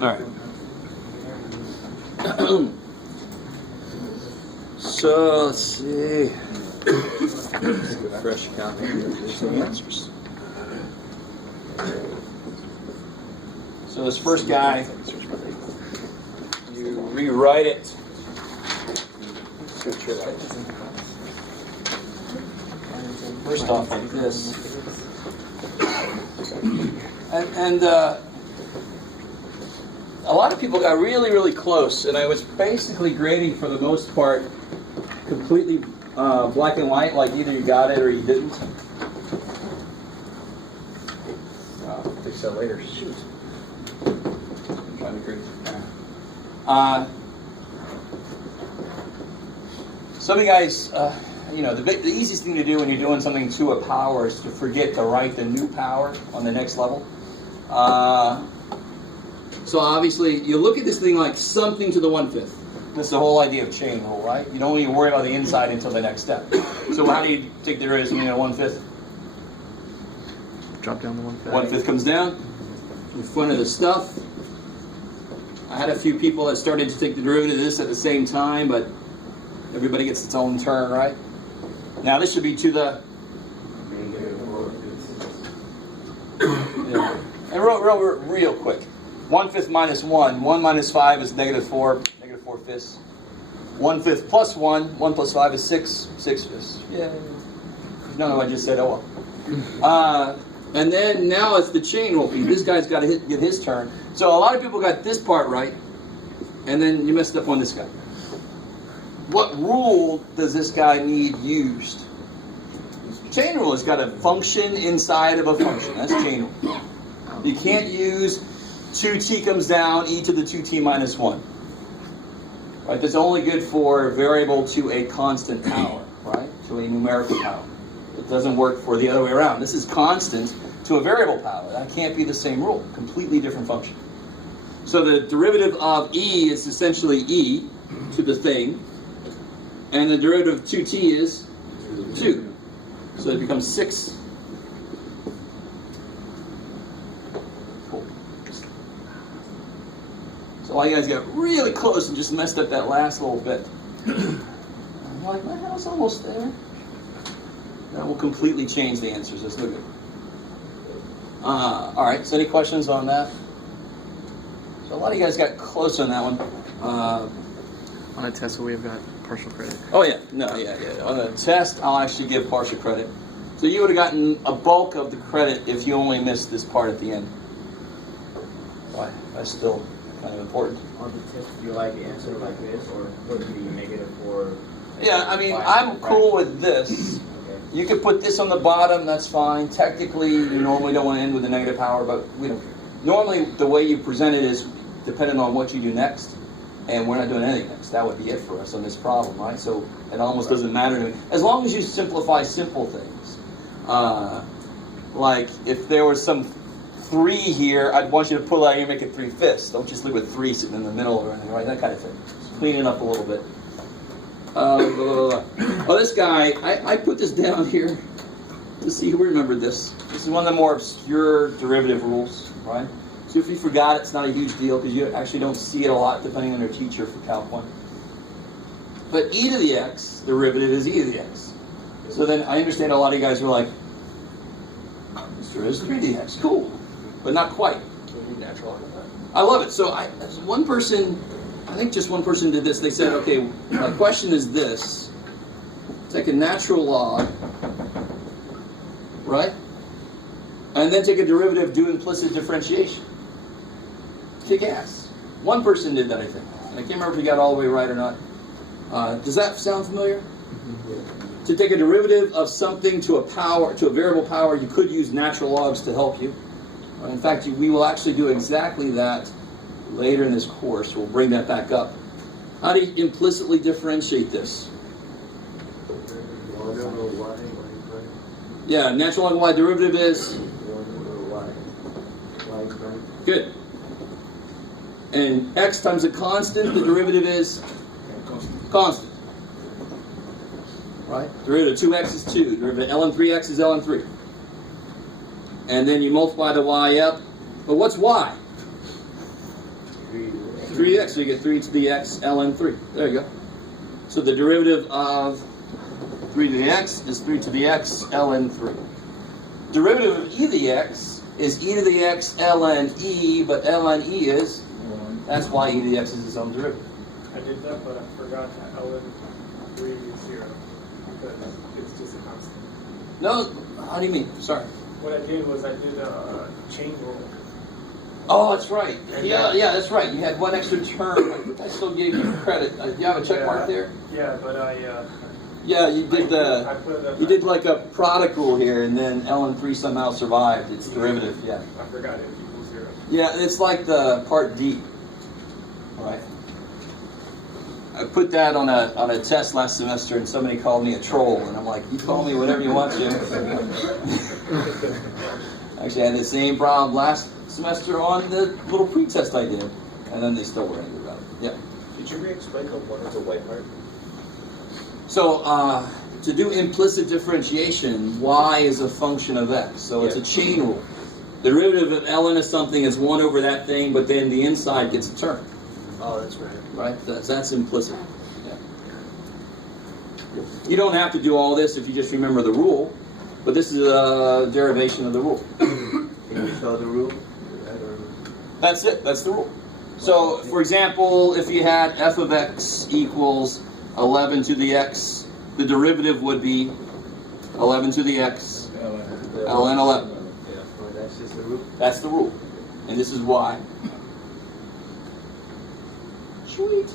All right. So let's see. Let's get a fresh copy here. There's some answers. So this first guy, you rewrite it. First off, like this. And a lot of people got really, really close, and I was basically grading for the most part completely black and white, like either you got it or you didn't. Fix that later. Shoot. I'm trying to be crazy. Some of you guys, the easiest thing to do when you're doing something to a power is to forget to write the new power on the next level. So obviously, you look at this thing like something to the 1/5. That's the whole idea of chain rule, right? You don't need to worry about the inside until the next step. So how do you take the derivative of something at 1/5? Drop down the 1/5. 1/5 comes down in front of the stuff. I had a few people that started to take the derivative of this at the same time, but everybody gets its own turn, right? Now this should be to the... Yeah. And real quick. 1/5 minus 1. 1 minus 5 is -4. -4/5. 1/5 plus 1. 1 plus 5 is 6. 6/5. Yeah. No, I just said, oh well. And then now it's the chain rule. This guy's got to get his turn. So a lot of people got this part right, and then you messed up on this guy. What rule does this guy need used? Chain rule has got a function inside of a function. That's chain rule. You can't use 2t comes down, e to the 2t minus 1. Right? That's only good for a variable to a constant power, right? To a numerical power. It doesn't work for the other way around. This is constant to a variable power. That can't be the same rule. Completely different function. So the derivative of e is essentially e to the thing, and the derivative of 2t is 2. So it becomes 6. Cool. So all you guys got really close and just messed up that last little bit. I'm like, my hell's almost there. That will completely change the answers. Let's look at it. All right, so any questions on that? So a lot of you guys got close on that one. On a test, we have got partial credit. Oh yeah, yeah. On the test, I'll actually give partial credit. So you would have gotten a bulk of the credit if you only missed this part at the end. Why? That's still kind of important. On the test, do you like the answer like this, or would it be negative for? Yeah, I mean, I'm cool with this. Okay. You could put this on the bottom, that's fine. Technically, you normally don't want to end with a negative power, but we don't care. Normally, the way you present it is dependent on what you do next, and we're not doing anything next. That would be it for us on this problem, right? So it almost doesn't matter to me. As long as you simplify simple things. Like, if there was some 3 here, I'd want you to pull out here and make it 3/5. Don't just leave with 3 sitting in the middle or anything, right? That kind of thing. Just clean it up a little bit. Oh, this guy, I put this down here to see who remembered this. This is one of the more obscure derivative rules, right? So if you forgot, it's not a huge deal because you actually don't see it a lot depending on your teacher for Calc 1. But e to the x derivative is e to the x. So then I understand a lot of you guys were like, this derivative is 3dx, cool, but not quite. I love it. So one person, I think just one person did this. They said, okay, my question is this. Take a natural log, right? And then take a derivative, do implicit differentiation. Kick ass. One person did that, I think. And I can't remember if he got all the way right or not. Does that sound familiar? Mm-hmm. To take a derivative of something to a power, to a variable power, you could use natural logs to help you. In fact, we will actually do exactly that later in this course. We'll bring that back up. How do you implicitly differentiate this? Yeah, natural log y derivative is? Good. And x times a constant, the derivative is? Constant. Right? Derivative of 2x is 2. Derivative of ln 3x is ln 3. And then you multiply the y up. But what's y? 3 to the x, so you get 3 to the x ln 3. There you go. So the derivative of 3 to the x is 3 to the x ln 3. Derivative of e to the x is e to the x ln e, but ln e is, that's why e to the x is its own derivative. I did that, but I forgot that ln 3 is 0 because it's just a constant. No, how do you mean? Sorry. What I did was I did a chain rule. Oh, that's right. Yeah, that's right. You had one extra term. I still gave you credit. You have a check mark there? Yeah, but Yeah, you did I put you did like a product rule here, and then ln 3 somehow survived its derivative. Yeah. I forgot it equals 0. Yeah, it's like the part D. Right. I put that on a test last semester, and somebody called me a troll, and I'm like, you call me whatever you want to. Actually, I had the same problem last semester on the little pre-test I did, and then they still were angry about it. Yeah. Did you re-explain components of white part? So, to do implicit differentiation, y is a function of x. So it's a chain rule. The derivative of ln of something is 1 over that thing, but then the inside gets a term. Oh, that's right. Right? That's implicit. Yeah. You don't have to do all this if you just remember the rule, but this is a derivation of the rule. Can you show the rule? That's it. That's the rule. So, for example, if you had f of x equals 11 to the x, the derivative would be 11 to the x, ln 11. Yeah, well, that's just the rule. That's the rule. And this is why. Sweet.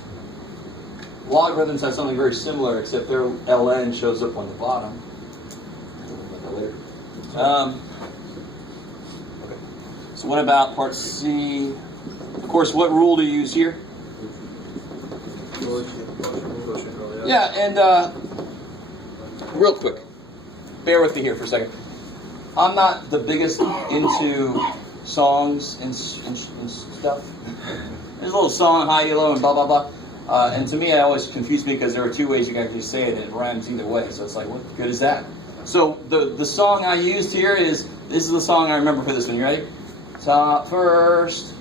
Logarithms have something very similar, except their ln shows up on the bottom. Later. Okay. So what about part C? Of course, what rule do you use here? Yeah, and real quick, bear with me here for a second. I'm not the biggest into songs and stuff. There's a little song, high, low, and blah, blah, blah. And to me, it always confused me because there are two ways you can actually say it, and it rhymes either way. So it's like, what good is that? So the song I used here this is the song I remember for this one. You ready? Top first.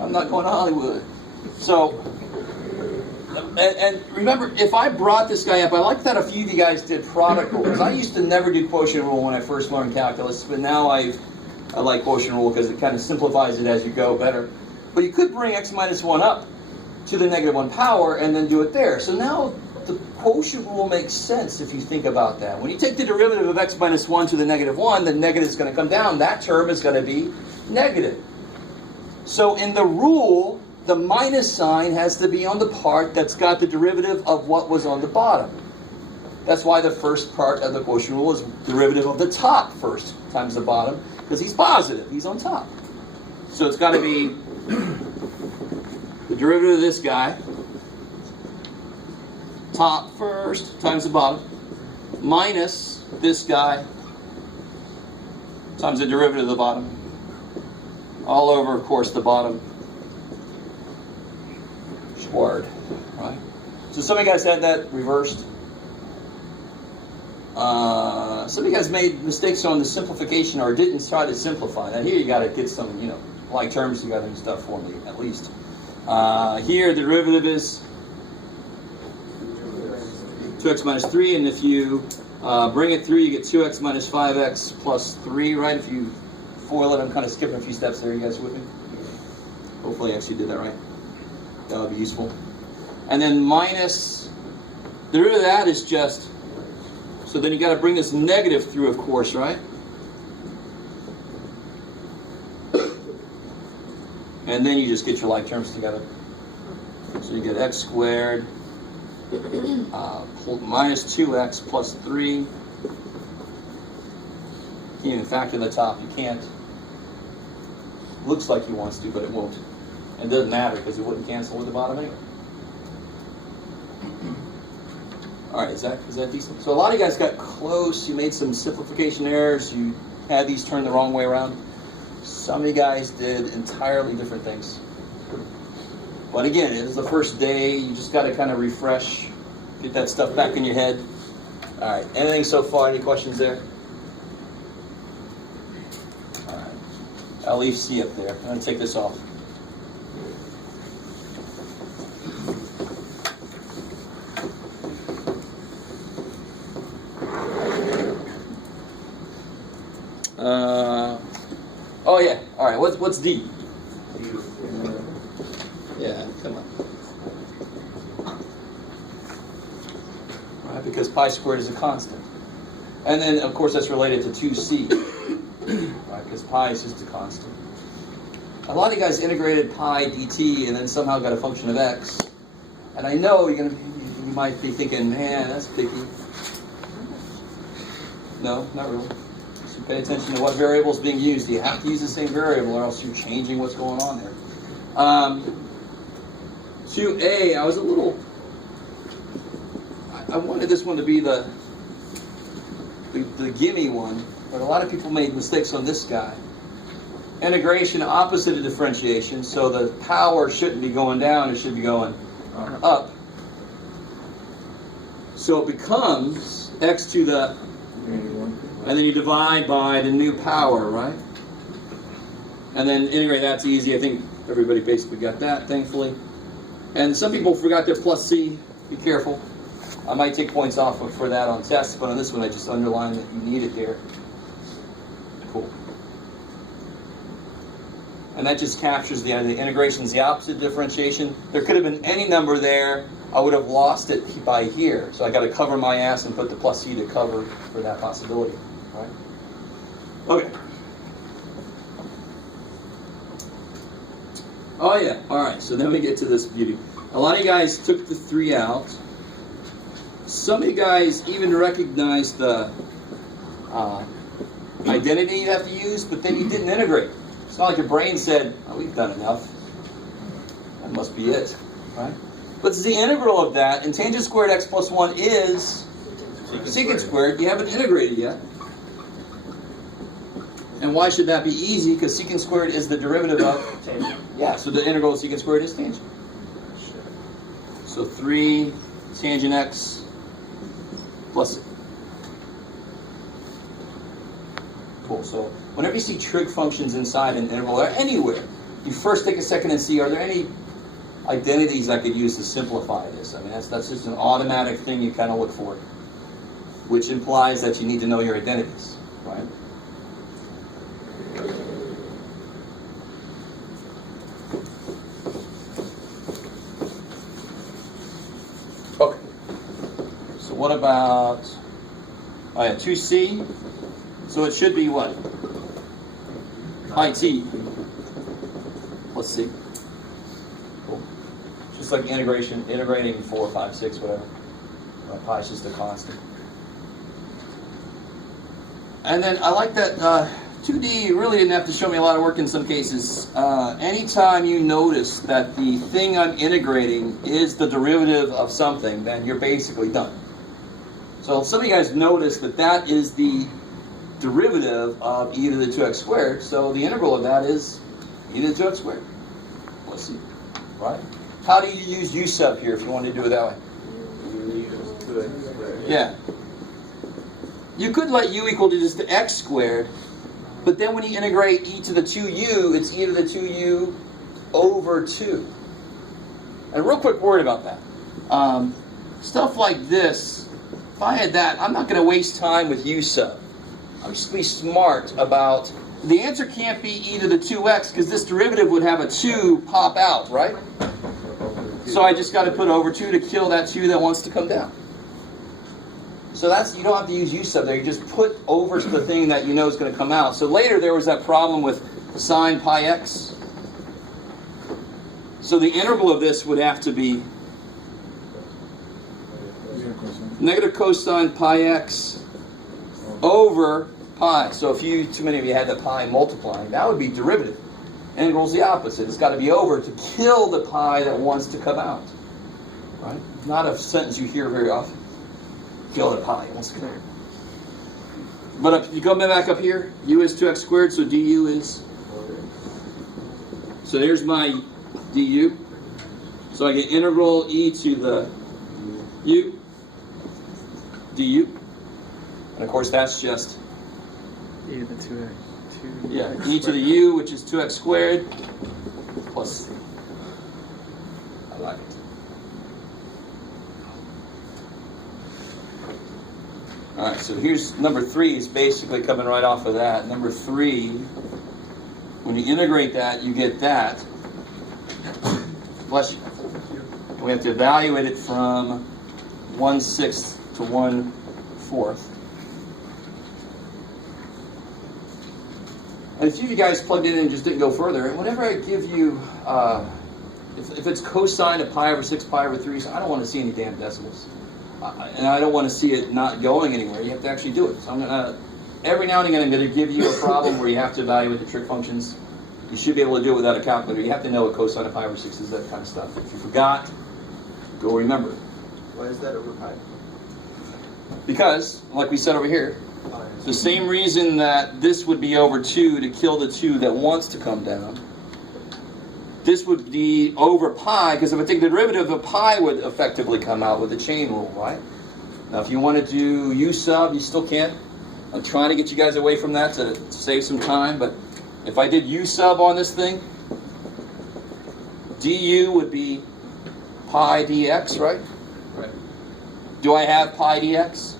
I'm not going to Hollywood. So, and remember, if I brought this guy up, I like that a few of you guys did product rules. I used to never do quotient rule when I first learned calculus, but now I like quotient rule because it kind of simplifies it as you go better. But you could bring x minus 1 up to the negative 1 power and then do it there. So now the quotient rule makes sense if you think about that. When you take the derivative of x minus 1 to the negative 1, the negative is going to come down. That term is going to be negative. So in the rule, the minus sign has to be on the part that's got the derivative of what was on the bottom. That's why the first part of the quotient rule is derivative of the top first times the bottom, because he's positive, he's on top. So it's got to be the derivative of this guy, top first times the bottom, minus this guy times the derivative of the bottom, all over, of course, the bottom squared, right? So some of you guys had that reversed. Some of you guys made mistakes on the simplification or didn't try to simplify. Now here you got to get some, like terms together and stuff for me, at least. Here the derivative is 2x minus 3, and if you bring it through, you get 2x minus 5x plus 3, right? If you FOIL it, I'm kind of skipping a few steps there. You guys with me? Hopefully I actually did that right. That would be useful. And then minus, the derivative of that is just, so then you got to bring this negative through, of course, right? And then you just get your like terms together. So you get x squared minus 2x plus 3. You can't even factor the top. You can't. Looks like he wants to, but it won't. It doesn't matter because it wouldn't cancel with the bottom anyway. All right, is that decent? So a lot of you guys got close. You made some simplification errors. You had these turned the wrong way around. Some of you guys did entirely different things. But again, it is the first day. You just got to kind of refresh, get that stuff back in your head. All right, anything so far? Any questions there? All right. I'll leave C up there. I'm going to take this off. Oh yeah. All right. What's D? Yeah. Come on. All right, because pi squared is a constant, and then of course that's related to 2c. Right, because pi is just a constant. A lot of you guys integrated pi dt and then somehow got a function of x, and I know you might be thinking, man, that's picky. No, not really. So pay attention to what variable is being used. You have to use the same variable, or else you're changing what's going on there. 2a, I was a little. I wanted this one to be the gimme one, but a lot of people made mistakes on this guy. Integration opposite of differentiation, so the power shouldn't be going down, it should be going up. So it becomes x to the, and then you divide by the new power, right? And then integrate, that's easy. I think everybody basically got that, thankfully. And some people forgot their plus c, be careful. I might take points off for that on tests, but on this one I just underlined that you need it there. Cool. And that just captures the integration is the opposite of differentiation. There could have been any number there. I would have lost it by here. So I got to cover my ass and put the plus c to cover for that possibility. All right? Okay. Oh yeah. All right. So then we get to this beauty. A lot of you guys took the 3 out. Some of you guys even recognized the identity you have to use, but then you didn't integrate. It's not like your brain said, oh, we've done enough. That must be it, right? But the integral of that, and tangent squared x plus 1 is secant squared. You haven't integrated yet. And why should that be easy? Because secant squared is the derivative of tangent. Yeah, so the integral of secant squared is tangent. So 3 tangent x plus c. Cool. So whenever you see trig functions inside an interval or anywhere, you first take a second and see, are there any identities I could use to simplify this? I mean, that's just an automatic thing you kind of look for, which implies that you need to know your identities, right? Okay. So what about, oh yeah, 2c. So it should be what? Pi t plus c. Cool. Just like integrating 4, 5, 6, whatever. Pi is just a constant. And then I like that 2D really didn't have to show me a lot of work in some cases. Anytime you notice that the thing I'm integrating is the derivative of something, then you're basically done. So some of you guys notice that that is the derivative of e to the 2x squared, so the integral of that is e to the 2x squared. Let's see, right? How do you use u sub here if you want to do it that way? Yeah. You could let u equal to just the x squared, but then when you integrate e to the 2u, it's e to the 2u over 2. And a real quick word about that. Stuff like this, if I had that, I'm not going to waste time with u sub. I'm just going to be smart about, the answer can't be e to the 2x because this derivative would have a 2 pop out, right? So I just got to put over 2 to kill that 2 that wants to come down. So that's, you don't have to use u sub there, you just put over the thing that you know is going to come out. So later there was that problem with sine pi x. So the integral of this would have to be negative cosine pi x over pi. So if too many of you had the pi multiplying, that would be derivative. Integral's the opposite. It's got to be over to kill the pi that wants to come out. Right? Not a sentence you hear very often. Kill the pi. It wants to come out. But if you come back up here, u is 2x squared, so du is. So there's my du. So I get integral e to the u du. And of course, that's just e to the 2x. Yeah, e to the u, which is 2x squared, plus c. I like it. All right, so here's number 3 is basically coming right off of that. Number 3, when you integrate that, you get that. Bless you. We have to evaluate it from 1/6 to 1/4. And if you guys plugged it in and just didn't go further, and whenever I give you, if it's cosine of pi over 6, pi over 3, so I don't want to see any damn decimals. And I don't want to see it not going anywhere. You have to actually do it. So I'm gonna, every now and again, I'm going to give you a problem where you have to evaluate the trig functions. You should be able to do it without a calculator. You have to know what cosine of pi over 6 is, that kind of stuff. If you forgot, go remember. Why is that over pi? Because, like we said over here, the same reason that this would be over 2 to kill the 2 that wants to come down, this would be over pi, because if I take the derivative of pi would effectively come out with the chain rule, right? Now, if you want to do u sub, you still can't. I'm trying to get you guys away from that to save some time, but if I did u sub on this thing, du would be pi dx, right? Right. Do I have pi dx?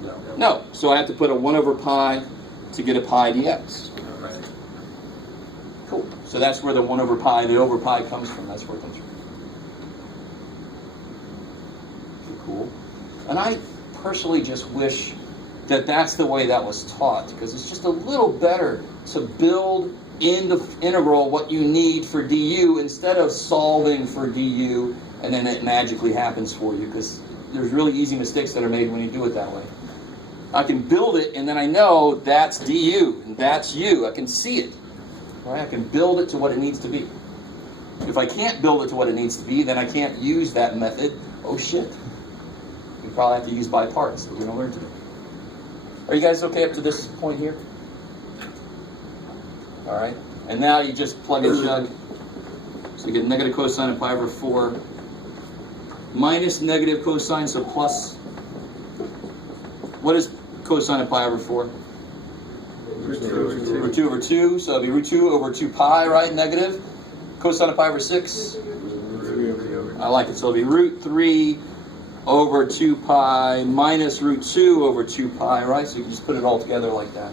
No. No. So I have to put a 1 over pi to get a pi dx. Right. Cool. So that's where the 1 over pi, the over pi comes from. That's where it comes from. Okay, cool. And I personally just wish that that's the way that was taught, because it's just a little better to build in the integral what you need for du instead of solving for du and then it magically happens for you, because there's really easy mistakes that are made when you do it that way. I can build it and then I know that's du and that's u. I can see it. Right? I can build it to what it needs to be. If I can't build it to what it needs to be, then I can't use that method. Oh shit. We probably have to use by parts that we're going to learn today. Are you guys okay up to this point here? All right. And now you just plug and chug. So you get negative cosine of pi over 4 minus negative cosine, so plus. What is cosine of pi over 4? Root 2 over 2. Root 2 over 2, so it'll be root 2 over 2 pi, right? Negative. Cosine of pi over 6. I like it. So it'll be root 3 over 2 pi minus root 2 over 2 pi, right? So you can just put it all together like that.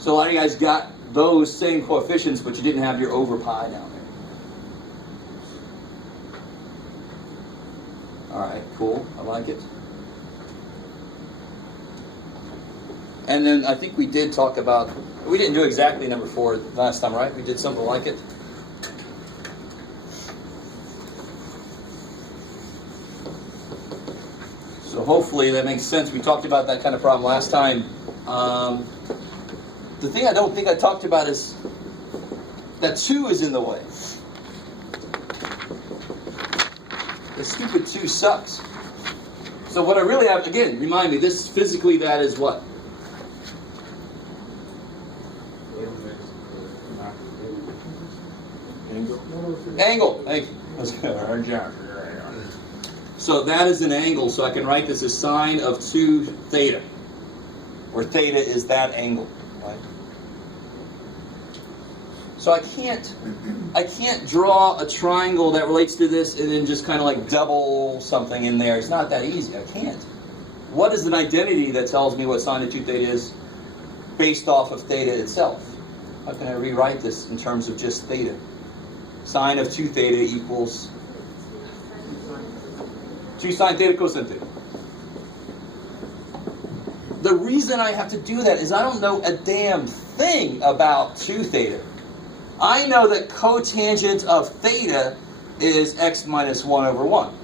So a lot of you guys got those same coefficients, but you didn't have your over pi down there. All right, cool. I like it. And then I think we did talk about, we didn't do exactly number 4 last time, right? We did something like it. So hopefully that makes sense. We talked about that kind of problem last time. The thing I don't think I talked about is that 2 is in the way. The stupid 2 sucks. So what I really have, again, remind me, this physically that is what? Angle. Thank you. So that is an angle, so I can write this as sine of 2 theta, where theta is that angle. Right? So I can't draw a triangle that relates to this and then just kind of like double something in there. It's not that easy. I can't. What is an identity that tells me what sine of 2 theta is based off of theta itself? How can I rewrite this in terms of just theta? Sine of 2 theta equals 2 sine theta cosine theta. The reason I have to do that is I don't know a damn thing about 2 theta. I know that cotangent of theta is x minus 1 over 1.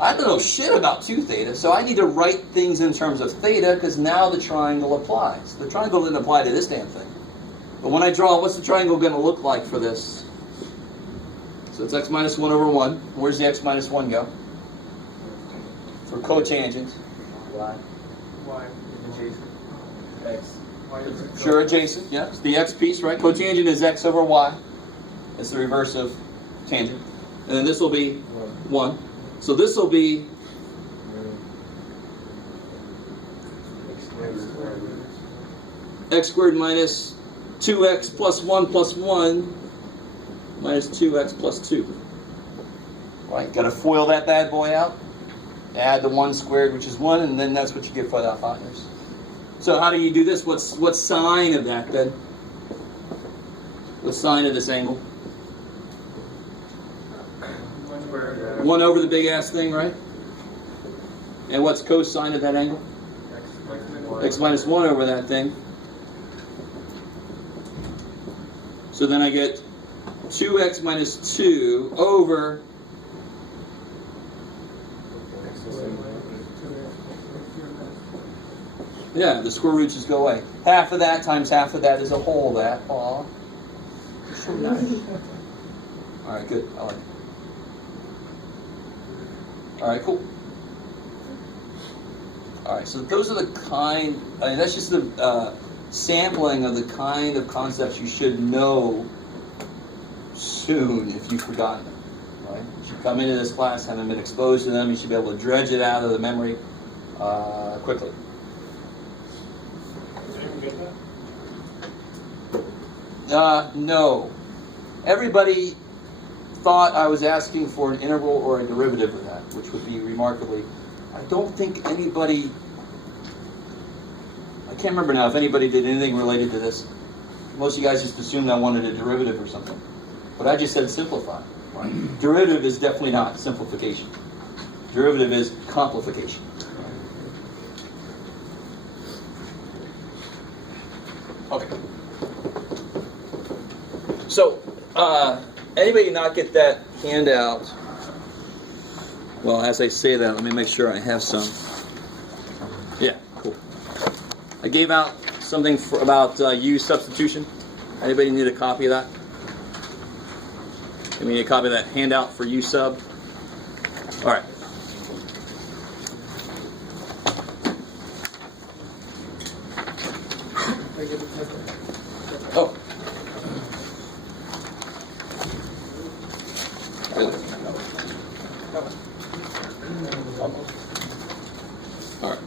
I don't know shit about 2 theta, so I need to write things in terms of theta because now the triangle applies. The triangle didn't apply to this damn thing. But when I draw, what's the triangle going to look like for this? So it's x minus 1 over 1. Where's the x minus 1 go? For cotangent. Y. Y. Adjacent. X. Y is it? Sure, adjacent, yeah. It's the x piece, right? Cotangent is x over y. It's the reverse of tangent. And then this will be 1. So this will be X squared minus 2x plus 1 minus 2x plus 2. Right, got to FOIL that bad boy out. Add the 1 squared, which is 1, and then that's what you get for that partners. So how do you do this? What's sine of that then? What's sine of this angle? 1 over the big ass thing, right? And what's cosine of that angle? X minus 1 over that thing. So then I get 2x minus 2 over yeah, the square roots just go away. Half of that times half of that is a whole of that. Aw. So nice. Alright, good. I like it. Alright, cool. Alright, so those are the kind, that's just the sampling of the kind of concepts you should know soon if you've forgotten them. Right? You should come into this class, haven't been exposed to them, you should be able to dredge it out of the memory quickly. Did anyone get that? No. Everybody thought I was asking for an integral or a derivative of that, which would be remarkably. I don't think anybody, I can't remember now if anybody did anything related to this. Most of you guys just assumed I wanted a derivative or something. But I just said simplify. Right? Derivative is definitely not simplification. Derivative is complification. Okay. So, anybody not get that handout? Well, as I say that, let me make sure I have some. Yeah, cool. I gave out something about U substitution. Anybody need a copy of that? I mean, a copy of that handout for U sub? All right. Oh. Really? All right.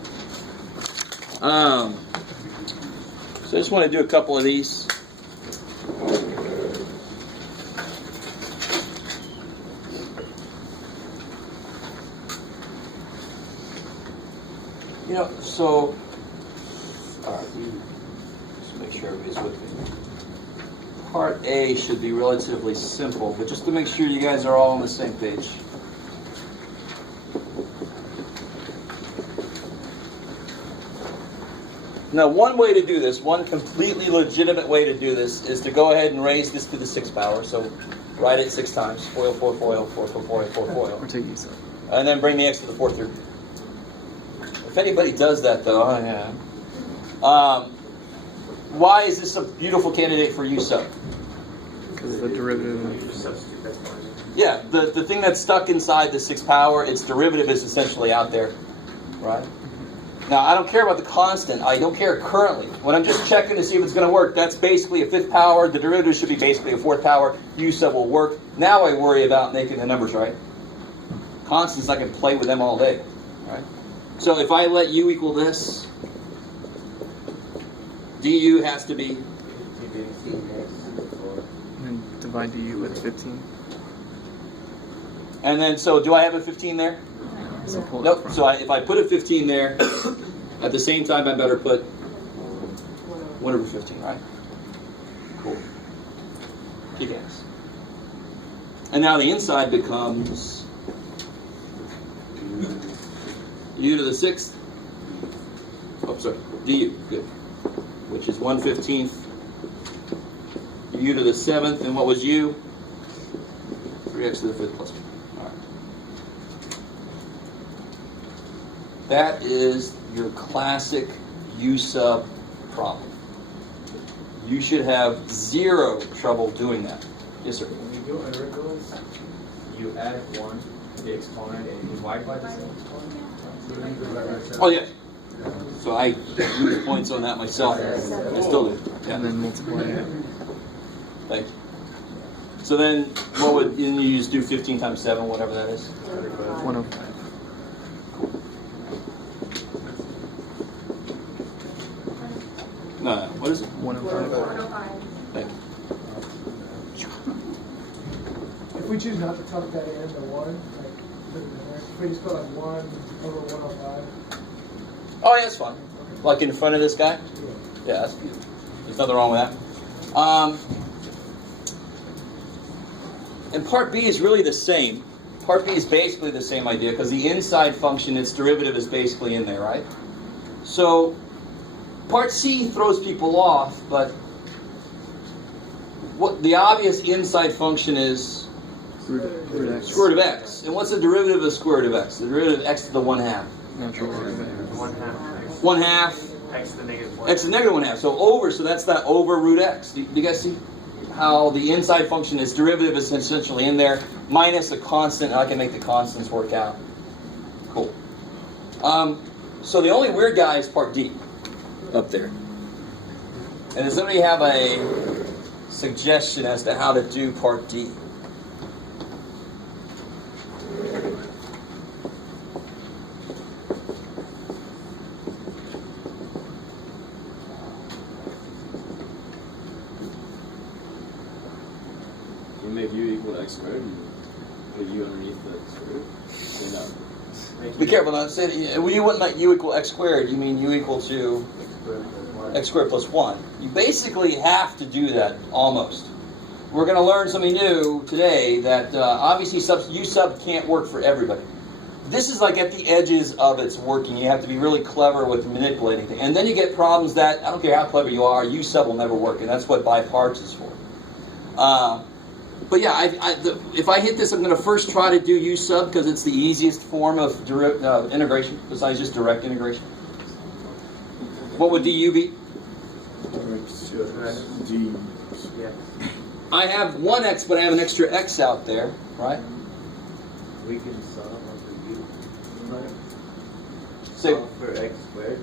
So I just want to do a couple of these. You know, so, all right, just make sure everybody's with me. Part A should be relatively simple, but just to make sure you guys are all on the same page. Now, one way to do this, one completely legitimate way to do this, is to go ahead and raise this to the 6th power. So write it 6 times. FOIL, 4, FOIL, 4, 4, FOIL, 4, FOIL. Or take U sub. And then bring the x to the 4th root. If anybody does that, though, yeah. Why is this a beautiful candidate for U sub? Because the derivative. Yeah, the thing that's stuck inside the 6th power, its derivative is essentially out there, right? Now, I don't care about the constant. I don't care currently. When I'm just checking to see if it's going to work, that's basically a 5th power. The derivative should be basically a 4th power. U sub will work. Now I worry about making the numbers right. Constants, I can play with them all day, right? So if I let U equal this, du has to be, And then divide du with 15. and then, so do I have a 15 there? So pull it Nope. from. So if I put a 15 there, at the same time I better put 1 over 15, right? Cool. Kick ass. And now the inside becomes u to the 6th. Oh, sorry. Du. Good. Which is 1/15th. U to the 7th. And what was u? 3x to the 5th plus 1. All right. That is your classic U sub problem. You should have zero trouble doing that. Yes, sir. When you do integrals, you add 1 to the exponent and you divide by the same exponent. Oh, yeah. So I lose points on that myself. I still do. Yeah. And then multiply it. Thank you. So then, what would you just do 15 times 7, whatever that is? 1 over 5. No, what is it? 105. 105. Thank you. If we choose not to tuck that in, the one, like, if we just go like 1 over 105. Oh, yeah, that's fine. Like in front of this guy? Yeah, that's beautiful. There's nothing wrong with that. And part B is really the same. Part B is basically the same idea because the inside function, its derivative is basically in there, right? So part C throws people off, but what the obvious inside function is Root x. square root of x. And what's the derivative of the square root of x? The derivative of x to the 1/2. Natural root of x. 1/2 1/2 x to the negative 1. x to the negative 1/2. So over, so that's that over root x. Do you guys see how the inside function, its derivative is essentially in there, minus a constant, and I can make the constants work out. Cool. So the only weird guy is part D, up there. And does somebody have a suggestion as to how to do part D? You make u equal to x squared and put u underneath the square root. Say no. Be careful now. Say, when you wouldn't let u equal x squared, you mean u equal to x squared plus 1. You basically have to do that, almost. We're going to learn something new today that obviously u sub can't work for everybody. This is like at the edges of its working. You have to be really clever with manipulating things. And then you get problems that, I don't care how clever you are, u sub will never work. And that's what by parts is for. But yeah, if I hit this, I'm going to first try to do u sub because it's the easiest form of integration besides just direct integration. What would du be? D. Yeah. I have 1x, but I have an extra x out there, right? We can solve for u. Say, Solve for x squared.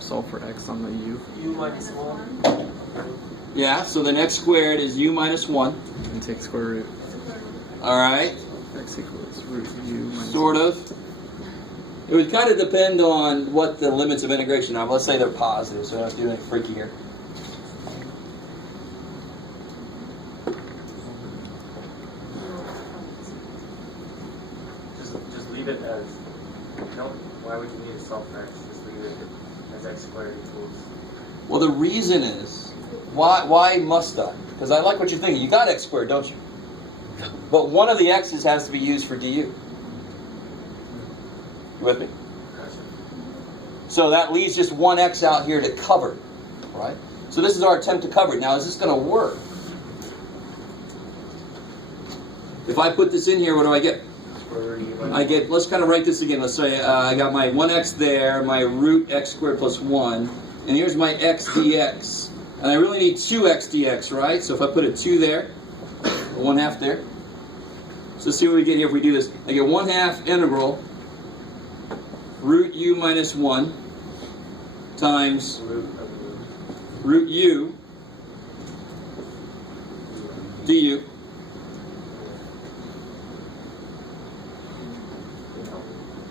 Solve for x on the u. U minus 1. yeah, so then x squared is u minus 1. And take square root. All right, X equals root u minus sort of. It would kind of depend on what the limits of integration are. Let's say they're positive, so I don't have to do anything freaky here. Just leave it as, no, why would you need a solve for x? Just leave it as x squared equals. Well, the reason is, why must I? Because I like what you're thinking. You got x squared, don't you? But one of the x's has to be used for du. You with me? So that leaves just one x out here to cover, right? So this is our attempt to cover it. Now, is this going to work? If I put this in here, what do I get? I get, let's kind of write this again. Let's say I got my 1x there, my root x squared plus 1, and here's my x dx. And I really need 2x dx, right? So if I put a 2 there, a 1/2 there. So let's see what we get here if we do this. I get 1/2 integral root u minus 1 times root u du.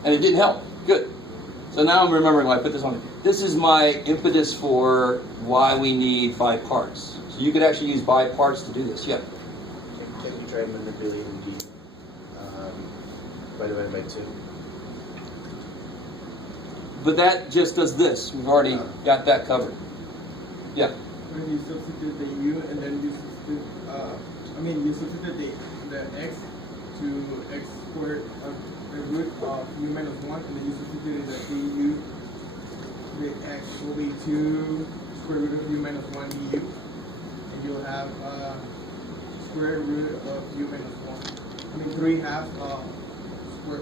And it didn't help. Good. So now I'm remembering why I put this on. This is my impetus for why we need by parts. So you could actually use by parts to do this. Yeah. Can you try manipulating d by divided by 2? But that just does this. We've already got that covered. Yeah. When you substitute the u and then you substitute, you substitute the x to x squared, the root of u minus 1, and then you substitute the du, the x will be 2 square root of u minus 1 du, and you'll have square root of u minus 1. 3/2 square.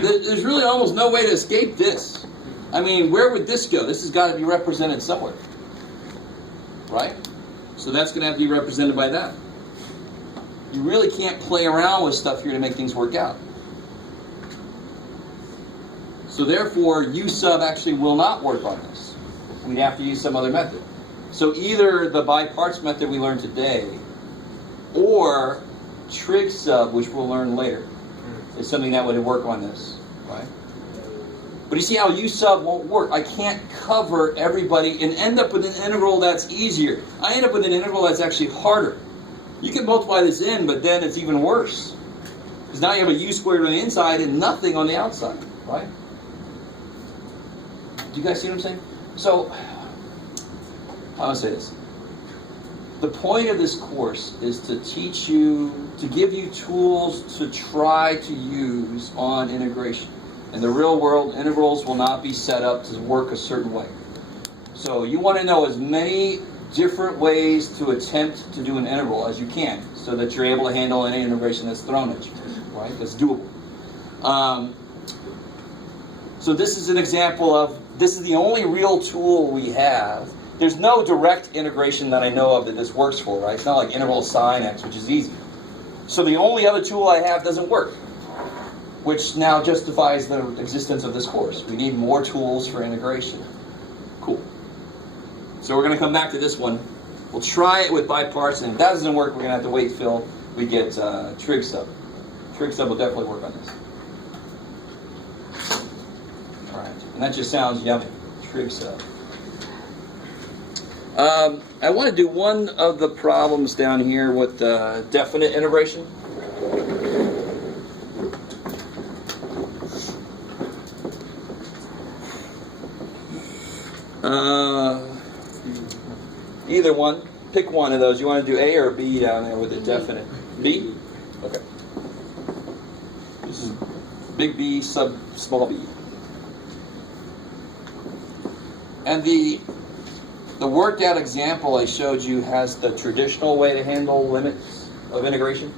There's really almost no way to escape this. I mean, where would this go? This has got to be represented somewhere. Right? So that's going to have to be represented by that. You really can't play around with stuff here to make things work out. So therefore, u sub actually will not work on this. We'd have to use some other method. So either the by parts method we learned today, or trig sub, which we'll learn later, is something that would work on this. Right? But you see how u sub won't work. I can't cover everybody and end up with an integral that's easier. I end up with an integral that's actually harder. You can multiply this in, but then it's even worse. Because now you have a u squared on the inside and nothing on the outside, right? Do you guys see what I'm saying? So, how do I say this? The point of this course is to teach you, to give you tools to try to use on integration. In the real world, integrals will not be set up to work a certain way. So you want to know as many different ways to attempt to do an integral as you can, so that you're able to handle any integration that's thrown at you, right? That's doable. So this is an example of, this is the only real tool we have. There's no direct integration that I know of that this works for, right? It's not like integral sine x, which is easy. So the only other tool I have doesn't work, which now justifies the existence of this course. We need more tools for integration. Cool. So we're going to come back to this one. We'll try it with biparts, and if that doesn't work, we're going to have to wait till we get trig sub. Trig sub will definitely work on this. All right, and that just sounds yummy. Trig sub. I want to do one of the problems down here with definite integration. Either one. Pick one of those. You want to do A or B down there with a definite? B? Okay. This is big B sub small b. And the worked out example I showed you has the traditional way to handle limits of integration.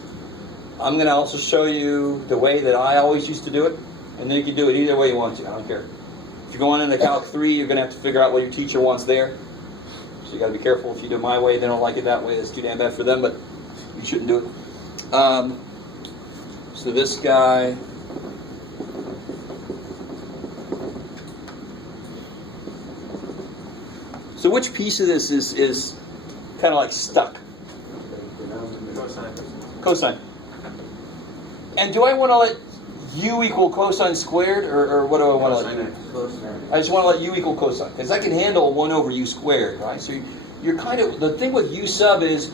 I'm going to also show you the way that I always used to do it, and then you can do it either way you want to. I don't care. If you're going into Calc 3, you're going to have to figure out what your teacher wants there. So you got to be careful. If you do it my way, they don't like it that way. It's too damn bad for them, but you shouldn't do it. So this guy. So which piece of this is kind of like stuck? Cosine. And do I want to let u equal cosine squared, or what do I want to let u? I just want to let u equal cosine, because I can handle 1 over u squared, right? So you're kind of, the thing with u sub is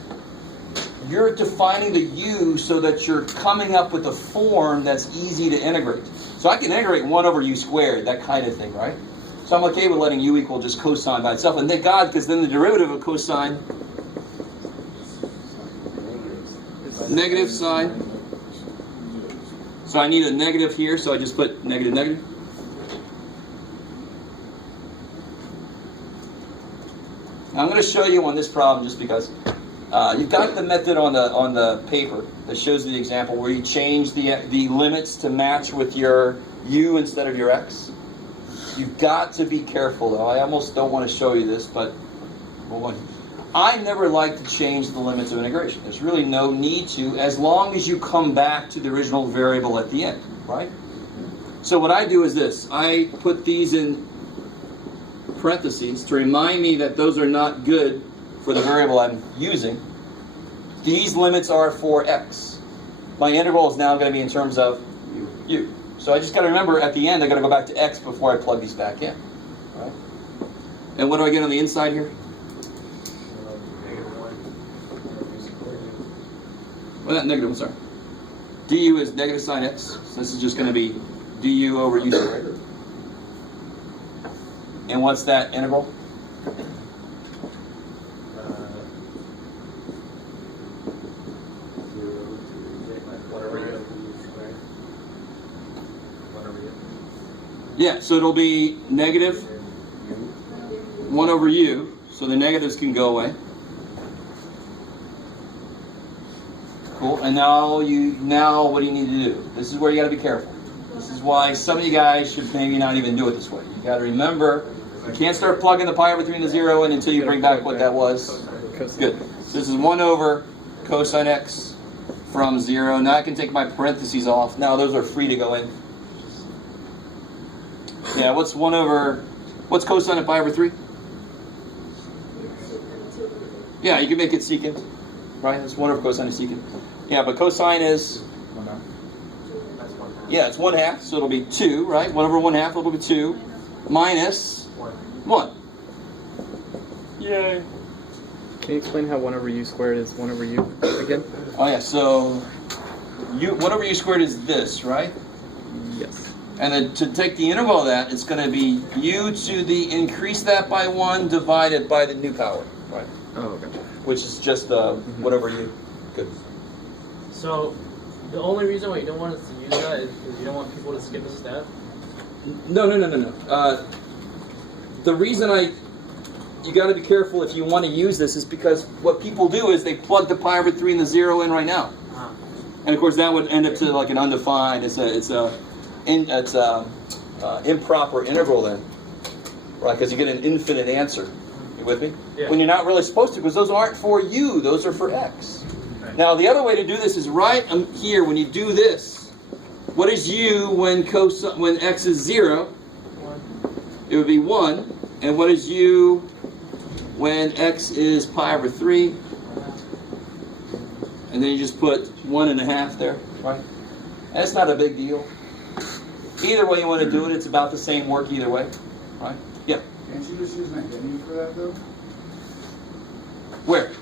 you're defining the u so that you're coming up with a form that's easy to integrate. So I can integrate 1 over u squared, that kind of thing, right? So I'm okay with letting u equal just cosine by itself. And thank God, because then the derivative of cosine, negative sine. So I need a negative here, so I just put negative, negative. I'm going to show you on this problem just because you've got the method on the paper that shows the example where you change the limits to match with your u instead of your x. You've got to be careful, though. I almost don't want to show you this, but I never like to change the limits of integration. There's really no need to, as long as you come back to the original variable at the end, right? So what I do is this. I put these in parentheses to remind me that those are not good for the variable I'm using. These limits are for x. My integral is now going to be in terms of u. So I just got to remember at the end I got to go back to x before I plug these back in. Right? And what do I get on the inside here? Well, not negative, I'm sorry. Du is negative sine x. So this is just going to be du over u squared. And what's that integral? Yeah, so it'll be negative 1 over u, so the negatives can go away. Cool, and now what do you need to do? This is where you got to be careful. This is why some of you guys should maybe not even do it this way. You got to remember, you can't start plugging the pi over 3 and the 0 in until you bring back what that was. Good. So this is 1 over cosine x from 0. Now I can take my parentheses off. Now those are free to go in. Yeah, what's cosine of pi over 3? Yeah, you can make it secant, right? That's 1 over cosine of secant. Yeah, but cosine is Yeah, it's 1/2, so it'll be 2, right? 1 over 1/2 will be 2 minus 1. Yay. Can you explain how 1 over u squared is 1 over u again? Oh yeah, so 1 over u squared is this, right? Yes. And then to take the integral of that, it's going to be u to the increase that by 1 divided by the new power, right? Oh, gotcha. Which is just 1 over u. Good. So, the only reason why you don't want us to use that is because you don't want people to skip a step? No. The reason you got to be careful if you want to use this is because what people do is they plug the pi over 3 and the 0 in right now. And of course that would end up to like an undefined, it's a improper integral then, right? Because you get an infinite answer. You with me? Yeah. When you're not really supposed to, because those aren't for u, those are for x. Right. Now the other way to do this is right here when you do this. What is u when x is 0? 1. It would be 1. And what is u when x is pi over 3? And then you just put 1.5 there, right? And it's not a big deal. Either way you want to do it, it's about the same work either way, right? Yeah. Can't you just use an identity for that though? Where?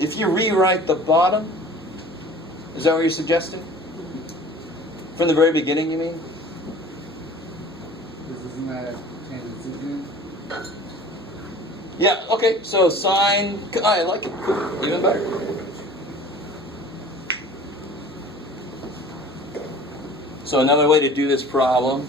If you rewrite the bottom, is that what you're suggesting? From the very beginning, you mean? Isn't that tangent secant? Yeah, okay, so sine, I like it, cool, even better. So another way to do this problem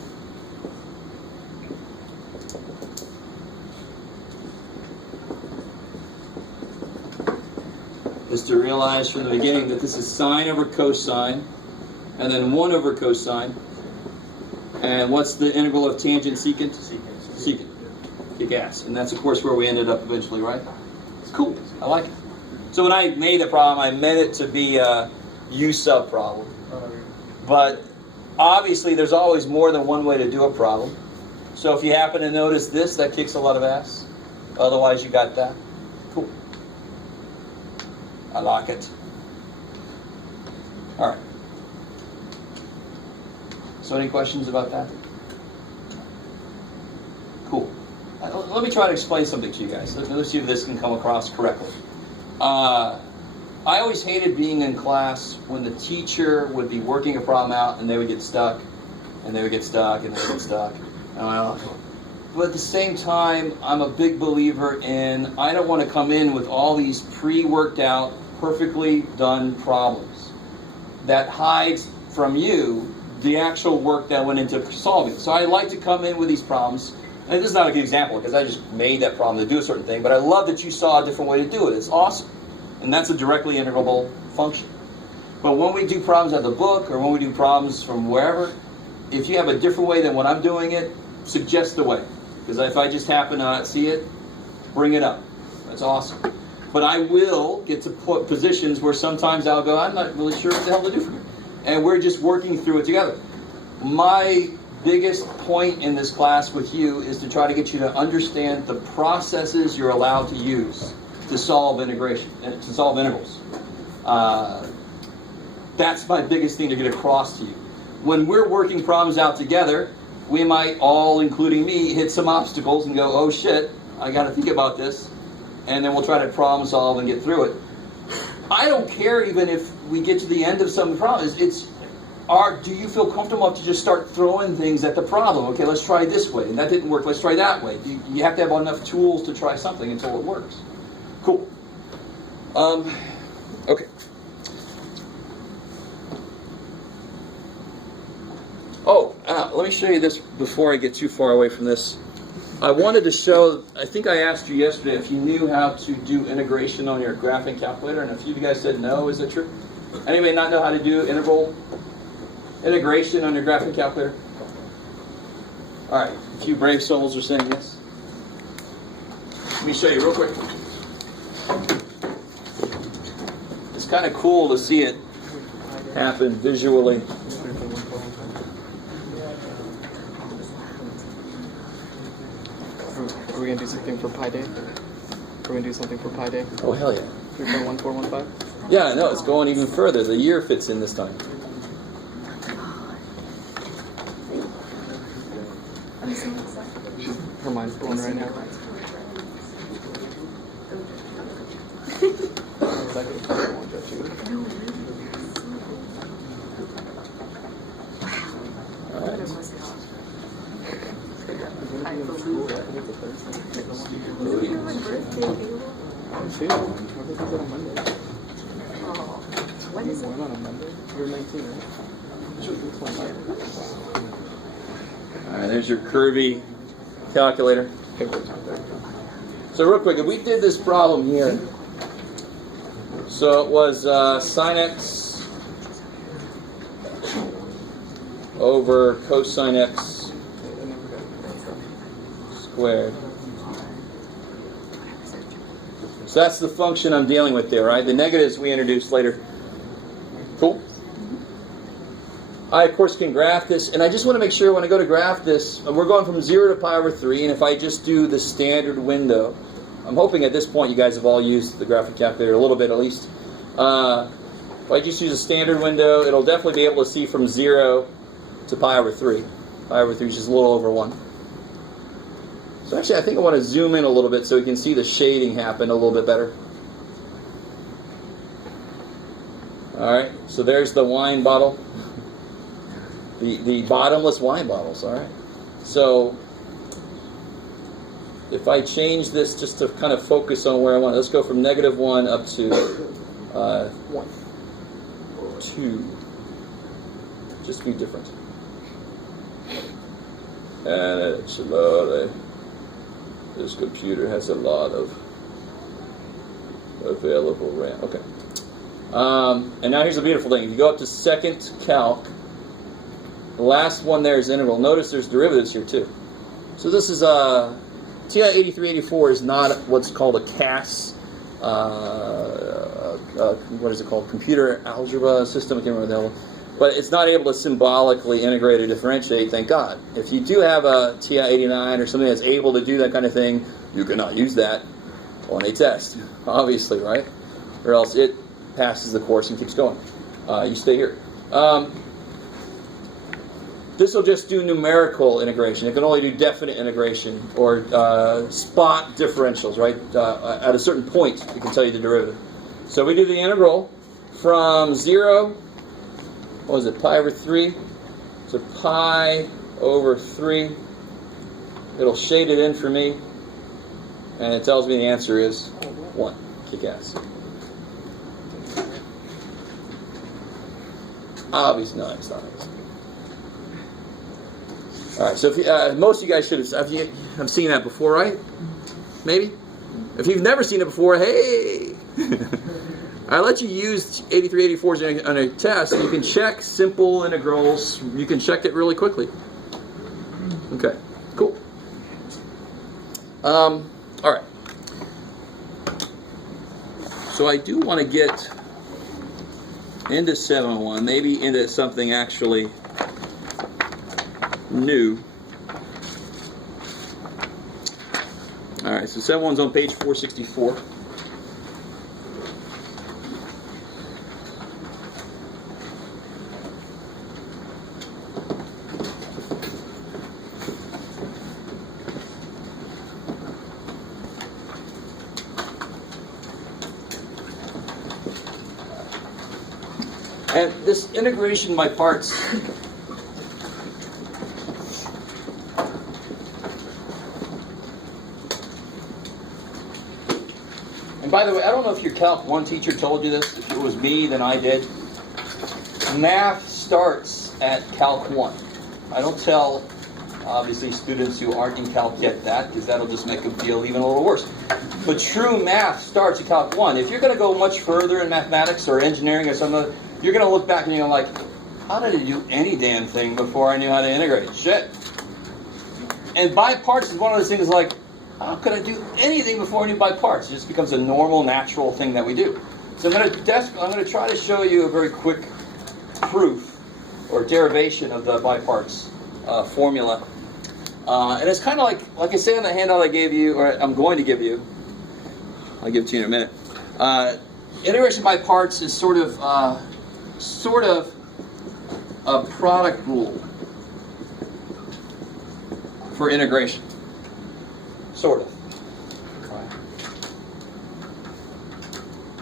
is to realize from the beginning that this is sine over cosine, and then 1 over cosine. And what's the integral of tangent secant? Secant. Kick ass. And that's, of course, where we ended up eventually, right? It's cool. I like it. So when I made the problem, I meant it to be a U sub problem. But obviously, there's always more than one way to do a problem. So if you happen to notice this, that kicks a lot of ass. Otherwise, you got that. Cool. I like it. All right. So any questions about that? Cool. Let me try to explain something to you guys. Let's see if this can come across correctly. I always hated being in class when the teacher would be working a problem out and they would get stuck, and they would get stuck, and they would get stuck. But at the same time, I'm a big believer in I don't want to come in with all these pre-worked out, perfectly done problems that hides from you the actual work that went into solving. So I like to come in with these problems. And this is not a good example because I just made that problem to do a certain thing, but I love that you saw a different way to do it. It's awesome. And that's a directly integrable function. But when we do problems out of the book or when we do problems from wherever, if you have a different way than what I'm doing it, suggest the way. Because if I just happen to not see it, bring it up. That's awesome. But I will get to positions where sometimes I'll go, I'm not really sure what the hell to do from here. And we're just working through it together. My biggest point in this class with you is to try to get you to understand the processes you're allowed to use to solve integration, to solve integrals. That's my biggest thing to get across to you. When we're working problems out together, we might all, including me, hit some obstacles and go, oh shit, I got to think about this. And then we'll try to problem solve and get through it. I don't care even if we get to the end of some problems. Do you feel comfortable enough to just start throwing things at the problem? Okay, let's try this way. And that didn't work, let's try that way. You have to have enough tools to try something until it works. Cool. Okay. Let me show you this before I get too far away from this. I wanted to show, I think I asked you yesterday if you knew how to do integration on your graphing calculator, and a few of you guys said no. Is that true? Anybody not know how to do integration on your graphing calculator? All right, a few brave souls are saying yes. Let me show you real quick. It's kind of cool to see it happen visually. Are we going to do something for Pi Day? Are we going to do something for Pi Day? Oh, hell yeah. 3.1415? Yeah, no, it's going even further. The year fits in this time. Her mind's blown right now. What is it? On a Monday? You're 19, right? All right, there's your curvy calculator. So real quick, if we did this problem here, so it was sine x over cosine x squared. So that's the function I'm dealing with there, right? The negatives we introduced later. Cool? I, of course, can graph this, and I just want to make sure when I go to graph this, we're going from 0 to pi over 3, and if I just do the standard window, I'm hoping at this point you guys have all used the graphic calculator a little bit at least. If I just use a standard window, it'll definitely be able to see from 0 to pi over 3. Pi over 3 is just a little over 1. So actually, I think I want to zoom in a little bit so we can see the shading happen a little bit better. Alright, so there's the wine bottle. The bottomless wine bottles, alright? So, if I change this just to kind of focus on where I want, let's go from -1 up to 1, 2. Just be different. And it's a lot. This computer has a lot of available RAM. Okay. And now here's the beautiful thing. If you go up to second calc, the last one there is integral. Notice there's derivatives here too. So this is TI 8384 is not what's called a CAS. What is it called? Computer algebra system. I can't remember the hell. But it's not able to symbolically integrate or differentiate, thank God. If you do have a TI 89 or something that's able to do that kind of thing, you cannot use that on a test, obviously, right? Or else it passes the course and keeps going. You stay here. This will just do numerical integration. It can only do definite integration or spot differentials, right? At a certain point, it can tell you the derivative. So we do the integral from 0, what was it, pi over 3 to pi over 3. It'll shade it in for me, and it tells me the answer is 1. Kick ass. Obviously, no, it's not. All right, so if most of you guys should have seen that before, right? Maybe? If you've never seen it before, hey! I let you use 8384s on a test, and you can check simple integrals. You can check it really quickly. Okay, cool. All right. So I do want to get into 701, maybe into something actually new. All right, so 701's on page 464. And this integration by parts, and by the way, I don't know if your Calc 1 teacher told you this. If it was me, then I did. Math starts at Calc 1. I don't tell, obviously, students who aren't in Calc yet that, because that'll just make them feel even a little worse. But true math starts at Calc 1. If you're going to go much further in mathematics or engineering or something, you're going to look back and you're like, how did I do any damn thing before I knew how to integrate? Shit. And by parts is one of those things like, how could I do anything before I knew by parts? It just becomes a normal, natural thing that we do. So I'm going to try to show you a very quick proof or derivation of the by parts formula. And it's kind of like I say on the handout I gave you, or I'm going to give you. I'll give it to you in a minute. Integration by parts is sort of a product rule for integration. Sort of.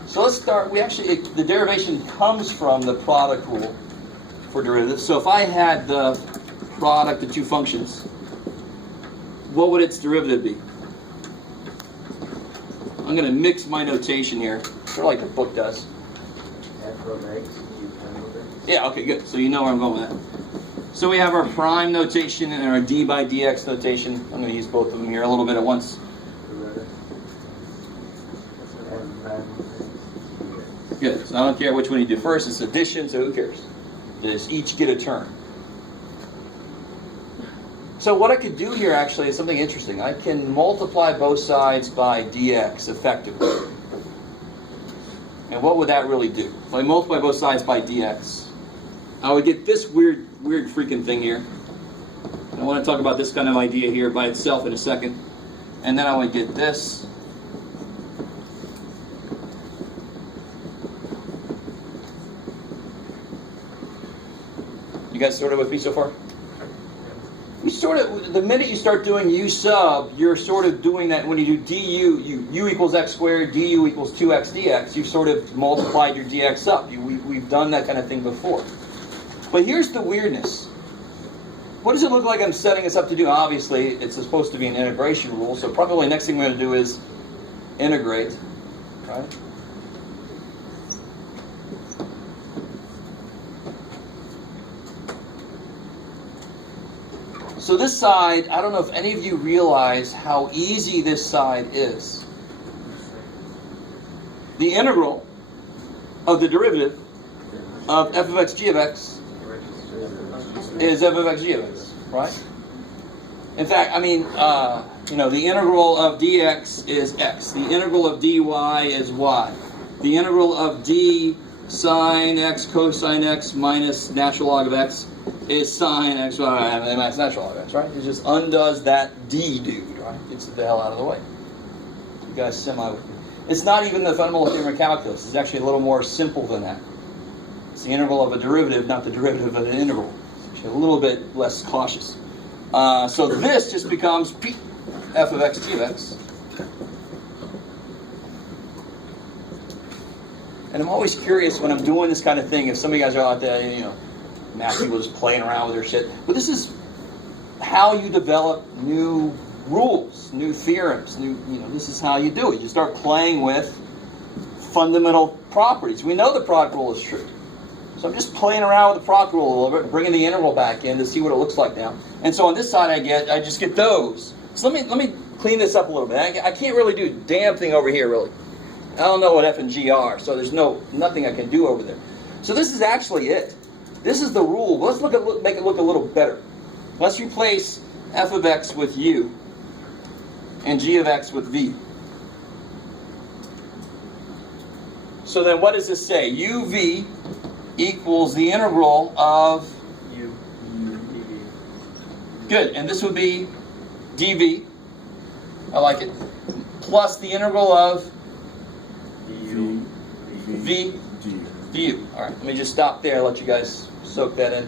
So let's start. The derivation comes from the product rule for derivatives. So if I had the product of two functions, what would its derivative be? I'm going to mix my notation here, sort of like the book does. F of x, u prime of x. Yeah, okay, good. So you know where I'm going with that. So we have our prime notation and our d by dx notation. I'm going to use both of them here a little bit at once. Good. So I don't care which one you do first. It's addition, so who cares? Just each get a turn. So what I could do here actually is something interesting. I can multiply both sides by dx effectively. And what would that really do? If I multiply both sides by dx, I would get this weird freaking thing here. I want to talk about this kind of idea here by itself in a second. And then I would get this. You guys sort of with me so far? You sort of, the minute you start doing u sub, you're sort of doing that when you do du, u equals x squared, du equals 2x dx, you've sort of multiplied your dx up. We've done that kind of thing before. But here's the weirdness. What does it look like I'm setting this up to do? Obviously, it's supposed to be an integration rule, so probably next thing we're going to do is integrate, right? So this side, I don't know if any of you realize how easy this side is. The integral of the derivative of f of x g of x is f of x g of x, right? In fact, I mean, the integral of dx is x. The integral of dy is y. The integral of d sine x cosine x minus natural log of x is sine x minus natural log of x, right? It just undoes that d dude, right? Gets the hell out of the way. You guys semi with me. It's not even the fundamental theorem of calculus. It's actually a little more simple than that. It's the integral of a derivative, not the derivative of an integral. It's actually a little bit less cautious. So this just becomes p f of x g of x. And I'm always curious when I'm doing this kind of thing, if some of you guys are out there, math people just playing around with their shit. But this is how you develop new rules, new theorems, this is how you do it. You start playing with fundamental properties. We know the product rule is true. So I'm just playing around with the product rule a little bit, bringing the integral back in to see what it looks like now. And so on this side I just get those. So let me clean this up a little bit. I can't really do a damn thing over here, really. I don't know what f and g are, so there's nothing I can do over there. So this is actually it. This is the rule. Let's make it look a little better. Let's replace f of x with u and g of x with v. So then what does this say? uv equals the integral of u dv. Good, and this would be dv. I like it. Plus the integral of du. v du. All right, let me just stop there and let you guys soak that in.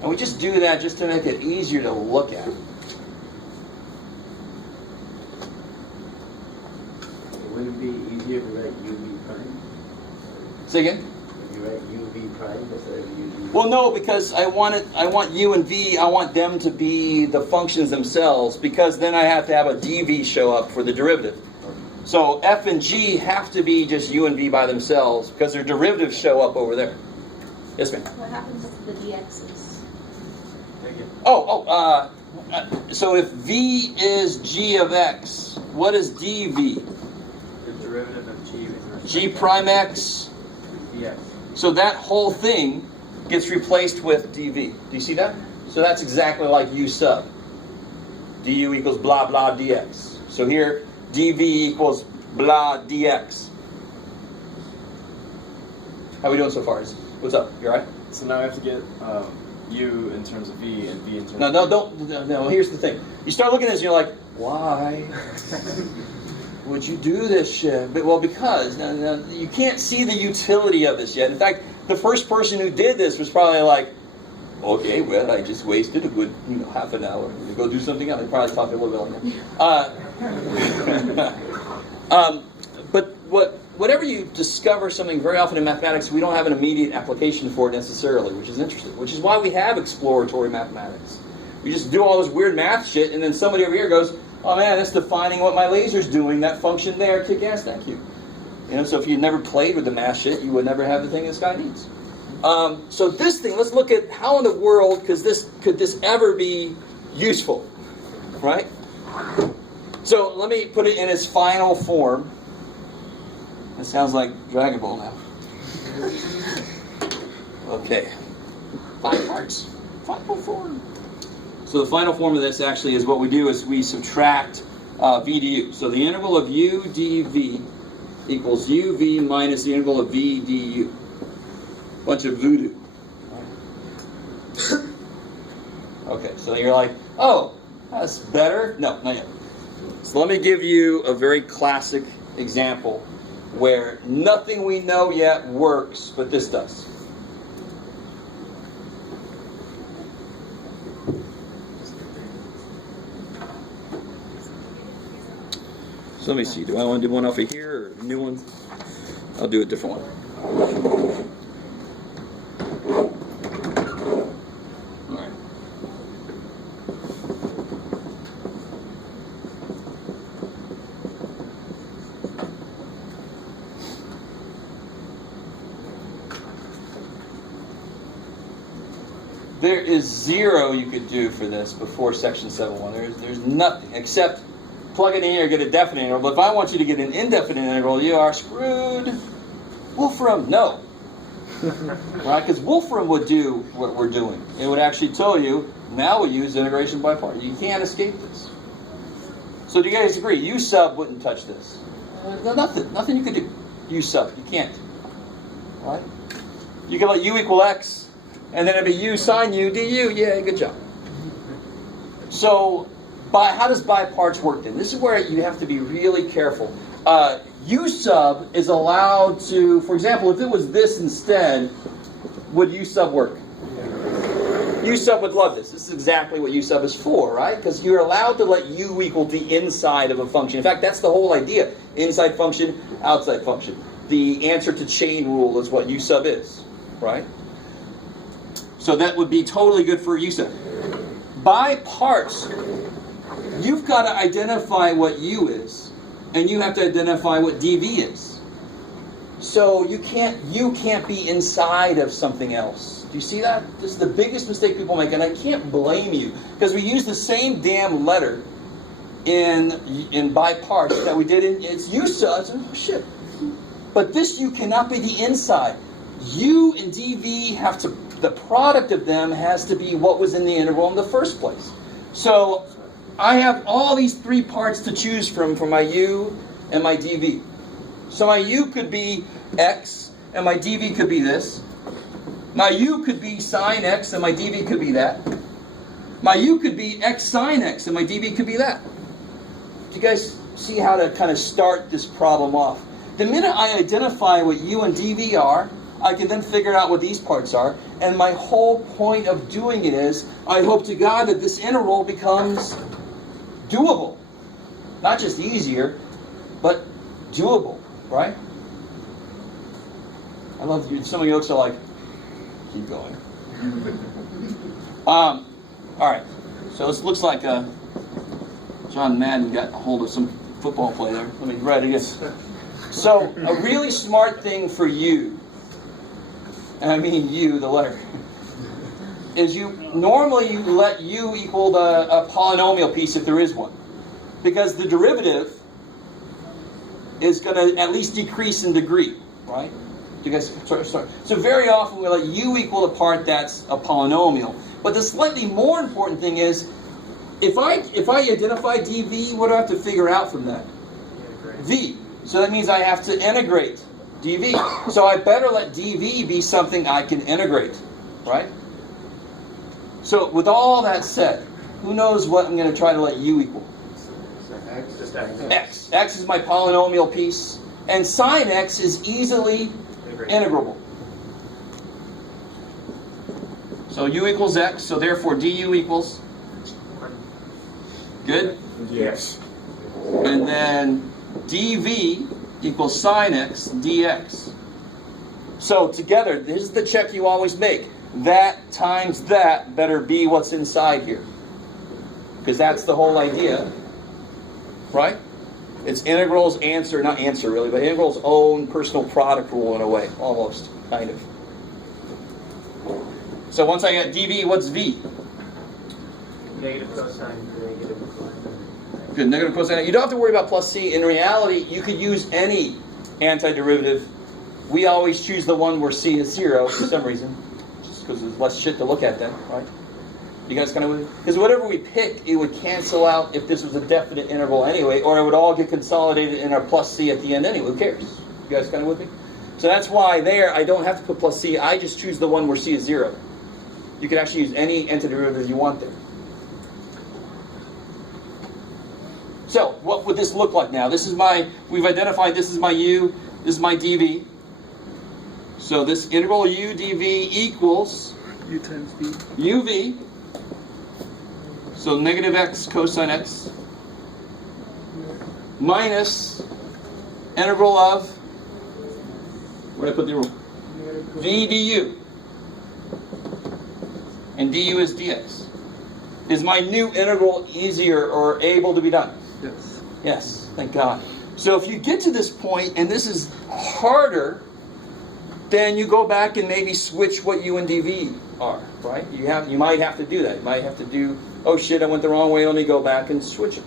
And we just do that just to make it easier to look at. It wouldn't be easier to write uv prime? Say again? If you write uv prime instead of uv. Well, no, because I want u and v, I want them to be the functions themselves, because then I have to have a dv show up for the derivative. So f and g have to be just u and v by themselves, because their derivatives show up over there. Yes, ma'am? What happens if the dx's? So if v is g of x, what is dv? The derivative of g is G prime x. Yes. So that whole thing gets replaced with dv. Do you see that? So that's exactly like u sub. du equals blah blah dx. So here, dv equals blah dx. How are we doing so far? What's up? You all right? So now I have to get u in terms of v and v in terms No, here's the thing. You start looking at this and you're like, why would you do this shit? Well, because you can't see the utility of this yet. In fact, the first person who did this was probably like, Okay, well, I just wasted a good, half an hour to go do something else. I probably talked a little bit on that. But whatever you discover something very often in mathematics, we don't have an immediate application for it necessarily, which is interesting. Which is why we have exploratory mathematics. We just do all this weird math shit, and then somebody over here goes, "Oh man, that's defining what my laser's doing. That function there, kick ass, thank you." So if you never played with the math shit, you would never have the thing this guy needs. So this thing, let's look at how in the world could this ever be useful, right? So let me put it in its final form. It sounds like Dragon Ball now. Okay. 5 parts. Final form. So the final form of this actually is what we do is we subtract v to u. So the integral of u dv equals uv minus the integral of v du. Bunch of voodoo. Okay, so you're like, oh, that's better? No, not yet. So let me give you a very classic example where nothing we know yet works, but this does. So let me see, do I want to do one off of here or a new one? I'll do a different one. All right. There is zero you could do for this before section 7.1. There's nothing except plug it in here, get a definite integral. But if I want you to get an indefinite integral, you are screwed. Wolfram, no. Right? Because Wolfram would do what we're doing. It would actually tell you, now we use integration by part. You can't escape this. So do you guys agree? U sub wouldn't touch this. Nothing you could do. U sub, you can't. Right? You can let u equal x, and then it'd be u sine u du. Yeah, good job. So, how does by parts work then? This is where you have to be really careful. U sub is allowed to, for example, if it was this instead, would U sub work? U sub would love this. This is exactly what U sub is for, right? Because you're allowed to let U equal the inside of a function. In fact, that's the whole idea. Inside function, outside function. The answer to chain rule is what U sub is, right? So that would be totally good for U sub. By parts, you've got to identify what U is, and you have to identify what dv is. So U can't be inside of something else. Do you see that? This is the biggest mistake people make, and I can't blame you, because we use the same damn letter in by parts that we did in it's U sub. Oh shit! But this U cannot be the inside. U and dv have to. The product of them has to be what was in the integral in the first place. So I have all these 3 parts to choose from for my u and my dv. So my u could be x, and my dv could be this. My u could be sine x, and my dv could be that. My u could be x sine x, and my dv could be that. Do you guys see how to kind of start this problem off? The minute I identify what u and dv are, I can then figure out what these parts are. And my whole point of doing it is, I hope to God that this integral becomes doable. Not just easier, but doable, right? I love you. Some of you looks are like, keep going. All right. So this looks like John Madden got a hold of some football play there. Let me write it again. So a really smart thing for you, and I mean you, the letter, is you let u equal a polynomial piece if there is one. Because the derivative is going to at least decrease in degree, right? You guys start. So very often we let u equal a part that's a polynomial. But the slightly more important thing is, if I identify dv, what do I have to figure out from that? V. So that means I have to integrate dv. So I better let dv be something I can integrate, right? So with all that said, who knows what I'm going to try to let u equal? Just x. X. X is my polynomial piece. And sine x is easily integrable. So u equals x, so therefore du equals, good? Yes. And then dv equals sine x dx. So together, this is the check you always make. That times that better be what's inside here. Because that's the whole idea, right? It's integral's answer, not answer really, but integral's own personal product rule in a way, almost, kind of. So once I get dv, what's v? Negative cosine, negative cosine. Good, negative cosine. You don't have to worry about plus c. In reality, you could use any antiderivative. We always choose the one where c is 0 for some reason, just because there's less shit to look at then, right? You guys kind of with me? Because whatever we pick, it would cancel out if this was a definite interval anyway, or it would all get consolidated in our plus c at the end anyway. Who cares? You guys kind of with me? So that's why there, I don't have to put plus c. I just choose the one where c is 0. You can actually use any antiderivative you want there. So, what would this look like now? This is we've identified this is my u, this is my dv. So this integral u dv equals U times V. uv. So negative x cosine x minus integral of, where did I put the rule? v du. And du is dx. Is my new integral easier or able to be done? Yes. Yes, thank God. So if you get to this point and this is harder, then you go back and maybe switch what u and dv are, right? You might have to do that. You might have to do, oh shit, I went the wrong way, let me go back and switch it.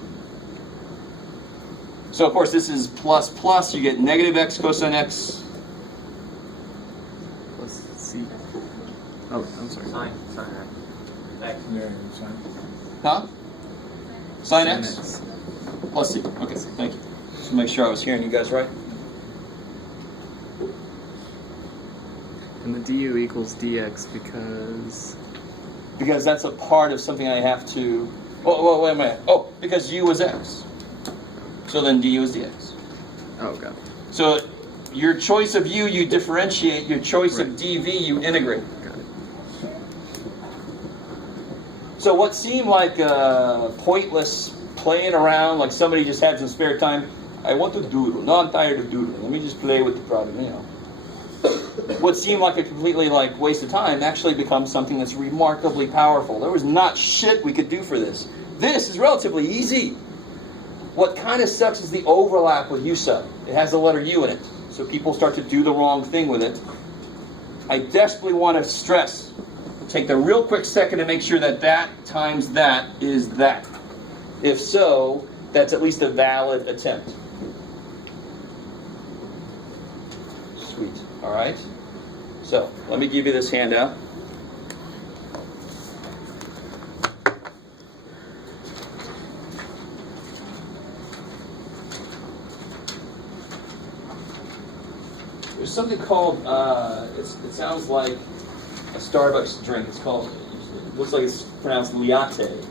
So of course this is plus plus, you get negative x cosine x. Plus C. Oh, I'm sorry. Sine, x. Huh? Sine x plus c. Okay, thank you. Just to make sure I was hearing you guys right. And the du equals dx because that's a part of something I have to... Oh, wait a minute. Oh, because u is x. So then du is dx. oh god. So your choice of u, you differentiate. Your choice of Right. dv, you integrate. Got it. So what seemed like pointless playing around, like somebody just had some spare time, I want to doodle. No, I'm tired of doodling. Let me just play with the problem, you know. What seemed like a completely waste of time actually becomes something that's remarkably powerful. There was not shit we could do for this. This is relatively easy. What kind of sucks is the overlap with u sub. It has the letter u in it, so people start to do the wrong thing with it. I desperately want to stress, take the real quick second to make sure that that times that is that. If so, that's at least a valid attempt. Sweet. All right. So let me give you this handout. There's something called, it sounds like a Starbucks drink. It's called, it looks like it's pronounced Liate.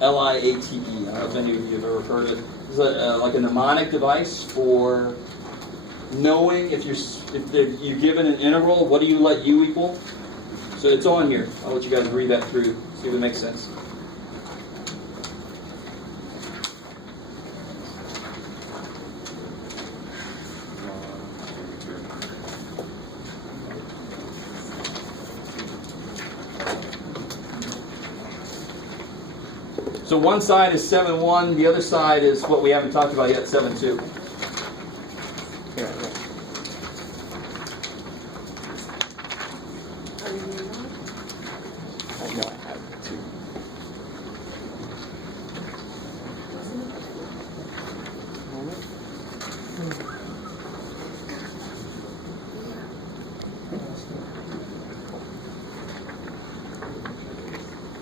Liate. I don't know if any of you have ever heard of it. It's like a mnemonic device for knowing if you're given an integral, what do you let u equal? So it's on here. I'll let you guys read that through, see if it makes sense. So one side is 7.1, the other side is what we haven't talked about yet, 7.2. Here, here. I know I have it too.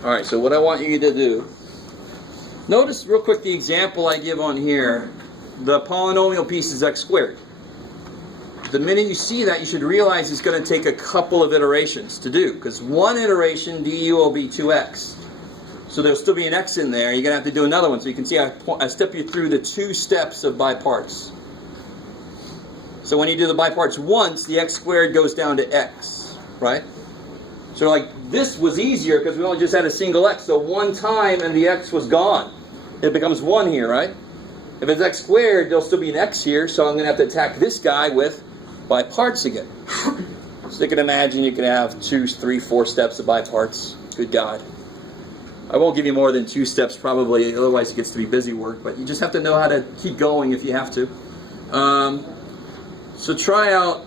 All right, so what I want you to do, notice real quick the example I give on here. The polynomial piece is x squared. The minute you see that, you should realize it's going to take a couple of iterations to do, because one iteration, du will be 2x. So there'll still be an x in there. You're going to have to do another one. So you can see I step you through the 2 steps of biparts. So when you do the biparts once, the x squared goes down to x, right? So like this was easier because we only just had a single x. So one time and the x was gone. It becomes 1 here, right? If it's x squared, there'll still be an x here. So I'm going to have to attack this guy with by parts again. So you can imagine you can have 2, 3, 4 steps of by parts. Good God. I won't give you more than 2 steps probably, otherwise it gets to be busy work. But you just have to know how to keep going if you have to. So try out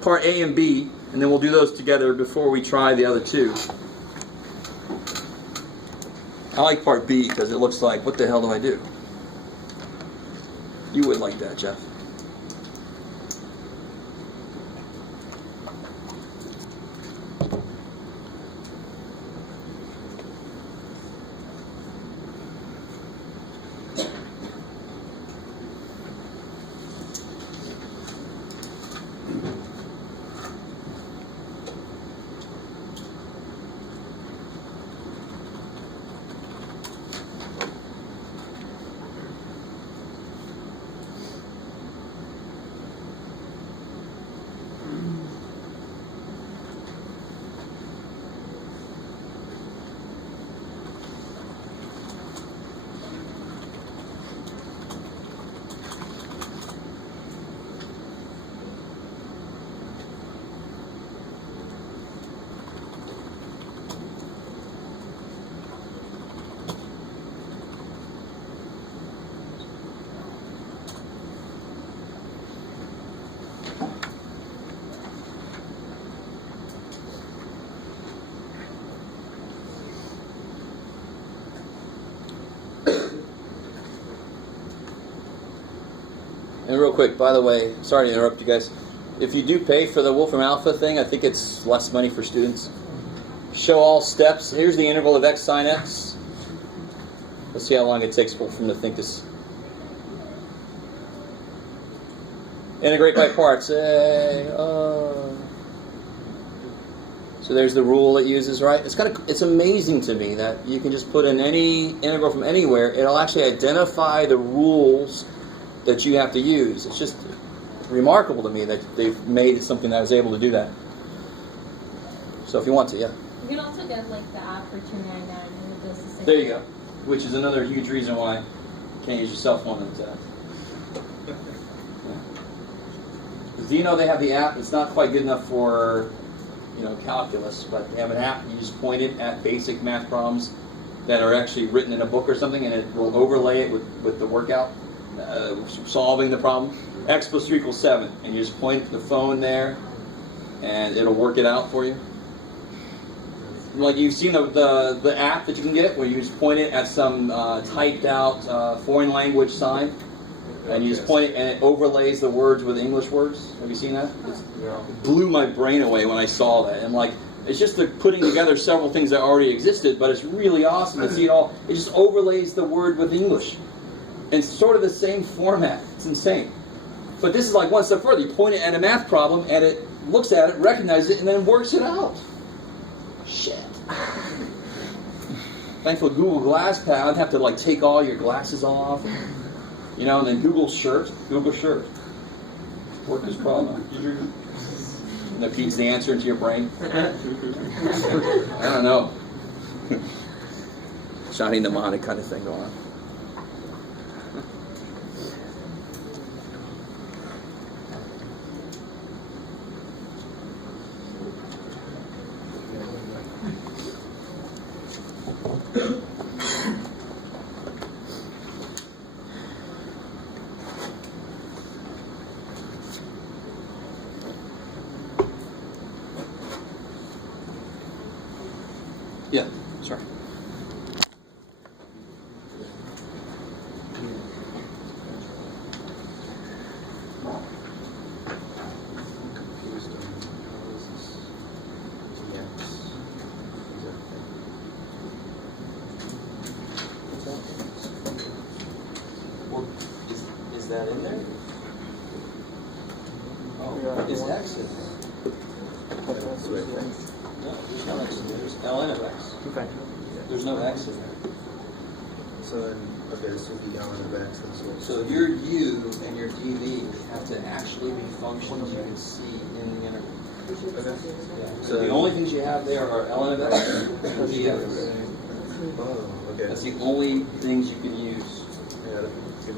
part A and B, and then we'll do those together before we try the other 2. I like part B because it looks like, what the hell do I do? You would like that, Jeff. And real quick, by the way, sorry to interrupt you guys. If you do pay for the Wolfram Alpha thing, I think it's less money for students. Show all steps. Here's the integral of x sine x. Let's see how long it takes Wolfram to think this. Integrate by parts. So there's the rule it uses, right? It's amazing to me that you can just put in any integral from anywhere. It'll actually identify the rules that you have to use. It's just remarkable to me that they've made something that was able to do that. So if you want to, yeah. You can also get like the app for 299 and it does the same. There you go. Which is another huge reason why you can't use your cell phone on that. Do you know they have the app? It's not quite good enough for, calculus, but they have an app. You just point it at basic math problems that are actually written in a book or something, and it will overlay it with the workout. Solving the problem. X plus 3 equals 7. And you just point the phone there and it'll work it out for you. Like you've seen the app that you can get where you just point it at some typed out foreign language sign and you just point it and it overlays the words with English words. Have you seen that? It blew my brain away when I saw that. And it's just putting together several things that already existed, but it's really awesome to see it all. It just overlays the word with English. And it's sort of the same format. It's insane. But this is like one step further. You point it at a math problem, and it looks at it, recognizes it, and then works it out. Shit. Thankfully, Google Glass Pad, I'd have to take all your glasses off, and then Google Shirt. Work this problem. And that feeds the answer into your brain. I don't know. Johnny mnemonic kind of thing going on. Yeah, sorry. Is that in there? Oh, is X in there? No, there's no X in there. There's ln of X. Okay. There's no X in there. So then, okay, so the ln of x and So your u and your dv have to actually be functions you can see in the integral. So the only things you have there are ln of x and dx. Oh, okay. That's the only things you can use. Yeah, that's good.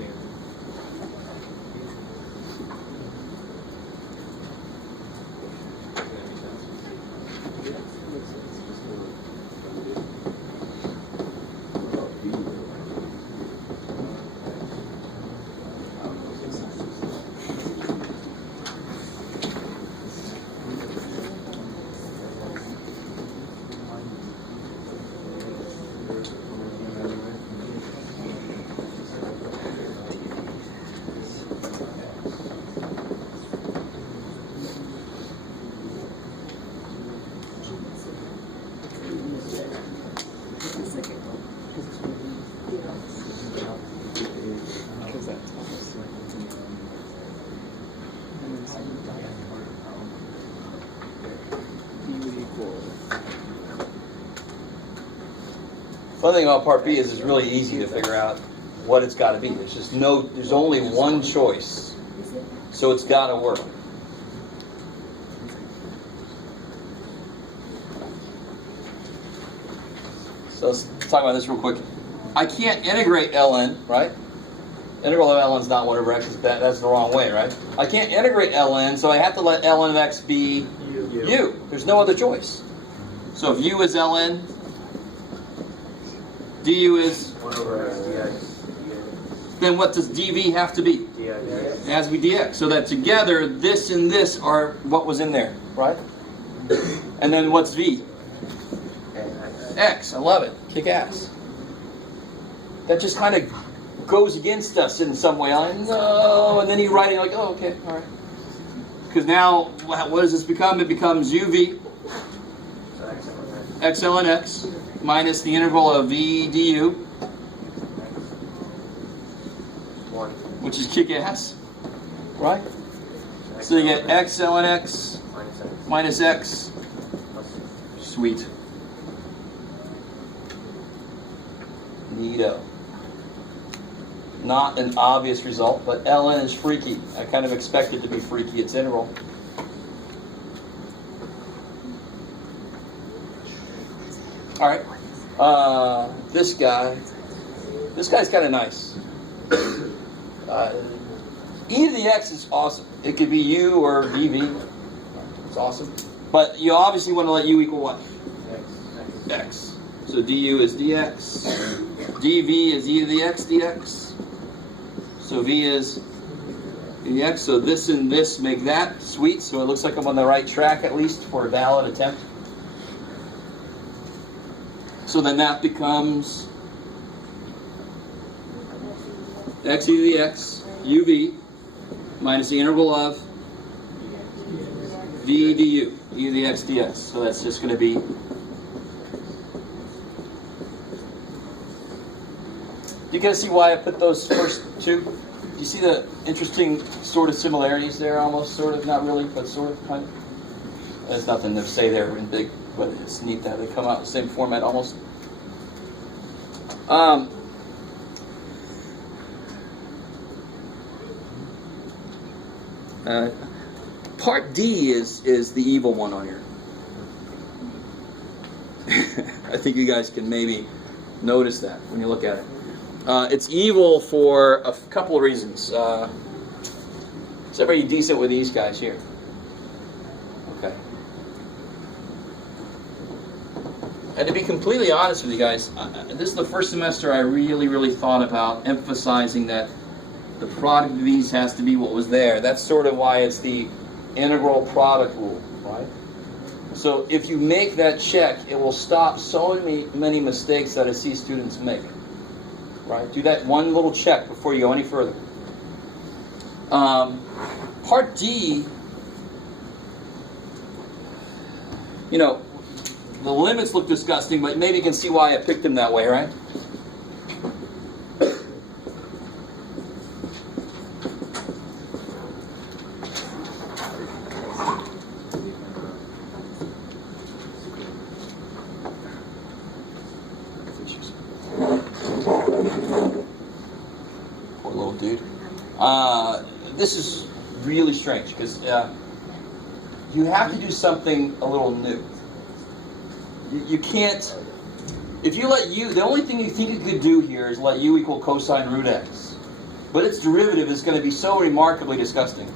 Because that tells us like and then some B would equal. One thing about part B is it's really easy to figure out what it's got to be. There's only one choice, so it's got to work. So let's talk about this real quick. I can't integrate ln, right? Integral of ln is not 1 over x. That's the wrong way, right? I can't integrate ln, so I have to let ln of x be u. There's no other choice. So if u is ln, du is, 1 over x dx. then what does dv have to be? dx. It has to be dx. So that together, this and this are what was in there, right? And then what's v? X. I love it. Kick ass. That just kind of goes against us in some way. I know. And then you write it like, oh, okay, all right. Because now, what does this become? It becomes uv x ln x minus the integral of v du, which is kick ass, right? So you get x ln x minus x. Sweet. Neato. Not an obvious result, but ln is freaky. I kind of expect it to be freaky. It's integral. All right. This guy's kind of nice. E to the x is awesome. It could be u or dv. It's awesome. But you obviously want to let u equal what? X. So du is dx. dv is e to the x dx. So v is dx. So this and this make that. Sweet. So it looks like I'm on the right track at least for a valid attempt. So then that becomes x e to the x uv minus the integral of v du, e to the x dx. So that's just going to be, do you guys see why I put those first two? Do you see the interesting sort of similarities there? Almost, sort of, not really, but sort of, kind of. There's nothing to say there in big, but it's neat that they come out in the same format almost. Part D is the evil one on here. I think you guys can maybe notice that when you look at it. It's evil for a couple of reasons. Is everybody decent with these guys here? Okay. And to be completely honest with you guys, this is the first semester I really thought about emphasizing that the product of these has to be what was there. That's sort of why it's the integral product rule, right? So if you make that check, it will stop so many mistakes that I see students make. Right? Do that one little check before you go any further. Part D, you know, the limits look disgusting, but maybe you can see why I picked them that way, right? Poor little dude. This is really strange because you have to do something a little new. You can't, if you let u, the only thing you think you could do here is let u equal cosine root x. But its derivative is going to be so remarkably disgusting.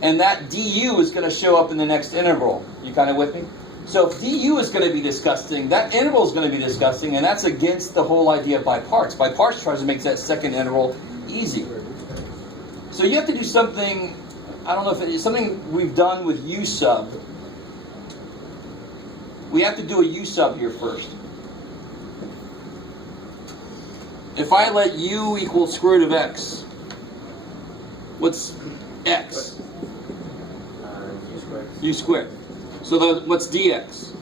And that du is going to show up in the next integral. You kind of with me? So if du is going to be disgusting, that integral is going to be disgusting, and that's against the whole idea of by parts. By parts tries to make that second integral easy. So you have to do something, I don't know if it's something we've done with u sub. We have to do a u sub here first. If I let u equal square root of x, what's x? U squared. U squared. So what's dx?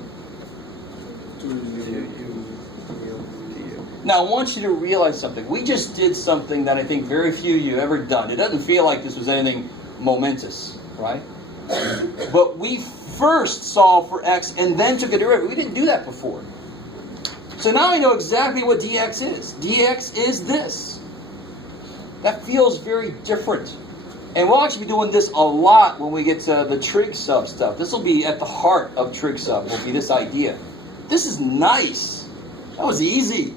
Now I want you to realize something. We just did something that I think very few of you have ever done. It doesn't feel like this was anything momentous, right? But we first solved for x and then took a derivative. We didn't do that before. So now I know exactly what dx is. Dx is this. That feels very different. And we'll actually be doing this a lot when we get to the trig sub stuff. This will be at the heart of trig sub, will be this idea. This is nice. That was easy.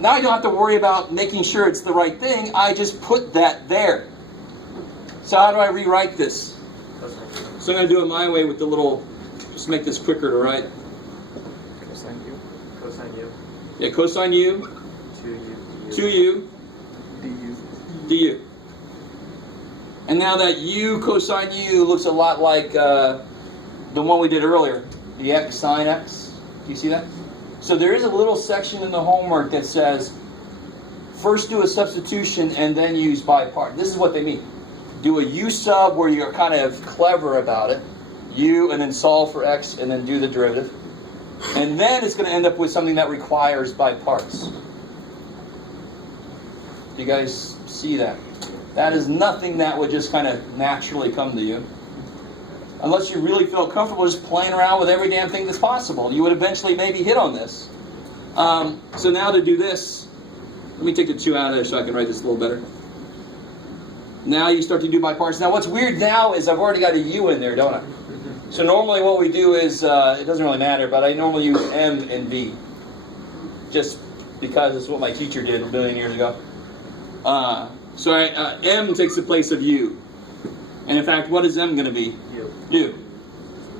Now I don't have to worry about making sure it's the right thing. I just put that there. So how do I rewrite this? So I'm going to do it my way with the little, just make this quicker to write. Cosine u. Cosine u. Yeah, cosine u, 2u. 2u, du. du. And now that u cosine u looks a lot like the one we did earlier, the x sine x. Do you see that? So there is a little section in the homework that says, first do a substitution and then use by part. This is what they mean. Do a u sub where you're kind of clever about it, u, and then solve for x, and then do the derivative. And then it's going to end up with something that requires by parts. Do you guys see that? That is nothing that would just kind of naturally come to you. Unless you really feel comfortable just playing around with every damn thing that's possible. You would eventually maybe hit on this. So now to do this, let me take the 2 out of there so I can write this a little better. Now you start to do by parts. Now what's weird now is I've already got a u in there, don't I? So normally what we do is, it doesn't really matter, but I normally use m and v. Just because it's what my teacher did a billion years ago. So m takes the place of u. And in fact, what is m going to be? U.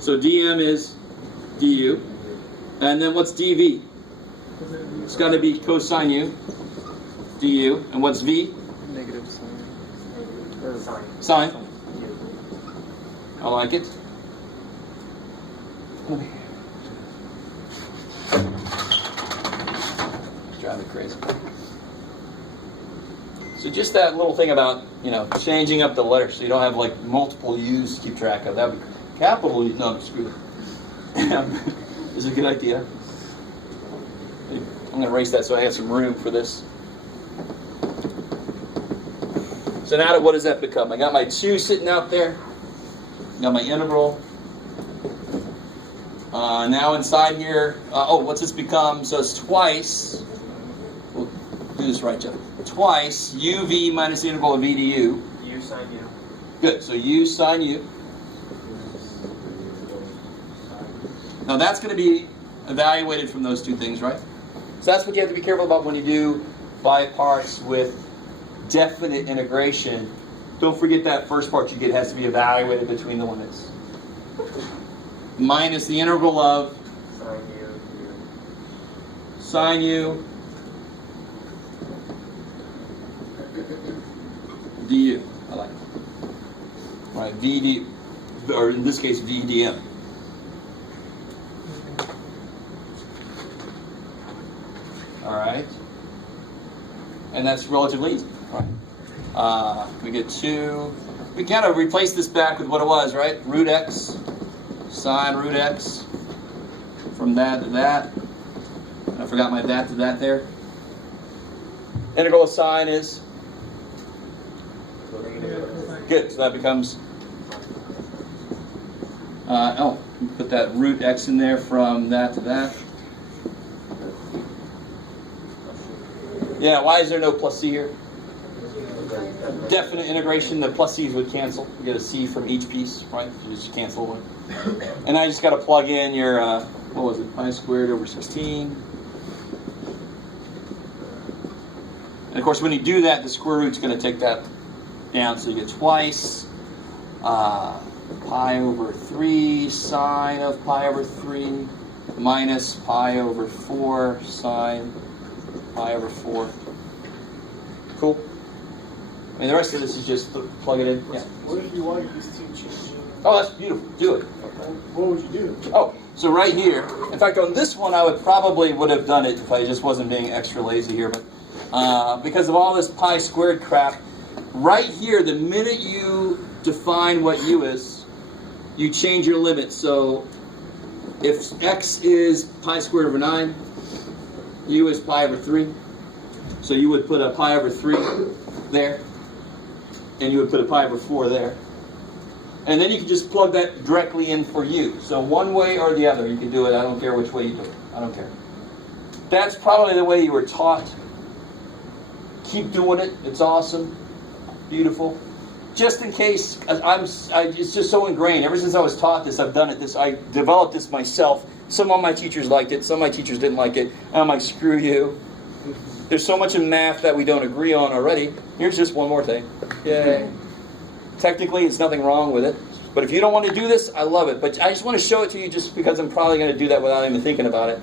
So dm is du. And then what's dv? It's got to be cosine u, du. And what's v? Negative sine. Sine. I like it. It's driving me crazy. So just that little thing about, changing up the letters so you don't have like multiple U's to keep track of. That would be capital U. No, screw it. Is a good idea. I'm going to erase that so I have some room for this. So now what does that become? I got my 2 sitting out there. Got my integral. Now inside here, what's this become? So it's twice. We'll do this right, Jeff. Twice uv minus the integral of v du. U sine u. Good. So u sine u. Now that's going to be evaluated from those 2 things, right? So that's what you have to be careful about when you do by parts with definite integration. Don't forget that first part you get has to be evaluated between the limits. Minus the integral of sine u du. I like it. All right, v d, or in this case v dm. All right, and that's relatively easy. Right. We get 2. We kind of replace this back with what it was, right? Root x, sine root x, from that to that. I forgot my that to that there. Integral of sine is? Good, so that becomes, put that root x in there from that to that. Yeah, why is there no plus c here? definite integration. The plus c's would cancel. You get a c from each piece, right? You just cancel away. And I just got to plug in your, what was it, pi squared over 16. And of course, when you do that, the square root's going to take that down. So you get twice pi over 3 sine of pi over 3 minus pi over 4 sine pi over 4. Cool? I mean, the rest of this is just plug it in. Yeah. What if you wanted these two changing? Oh, that's beautiful. Do it. What would you do? Oh, so right here. In fact, on this one, I would have done it if I just wasn't being extra lazy here. But because of all this pi squared crap, right here, the minute you define what u is, you change your limit. So if x is pi squared over 9, u is pi over 3. So you would put a pi over 3 there, and you would put a pi over 4 there. And then you can just plug that directly in for u. So one way or the other, you can do it. I don't care which way you do it. I don't care. That's probably the way you were taught. Keep doing it. It's awesome. Beautiful. Just in case, it's just so ingrained. Ever since I was taught this, I've done it. I developed this myself. Some of my teachers liked it. Some of my teachers didn't like it. And I'm like, screw you. There's so much in math that we don't agree on already. Here's just one more thing. Yay. Technically, it's nothing wrong with it. But if you don't want to do this, I love it. But I just want to show it to you just because I'm probably going to do that without even thinking about it.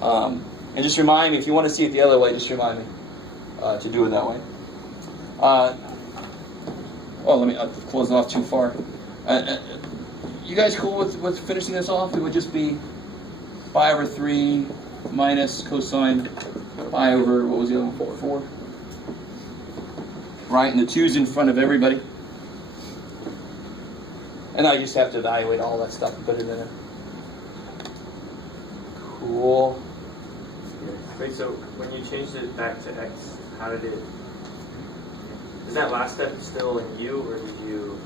And just remind me, if you want to see it the other way, just remind me to do it that way. Let me close it off too far. You guys cool with finishing this off? It would just be pi over 3 minus cosine pi over, what was the other one? 4. Right, and the 2's in front of everybody. And I just have to evaluate all that stuff and put it in there. Cool. Wait, so when you changed it back to x, how did it... Is that last step still in u, or did you...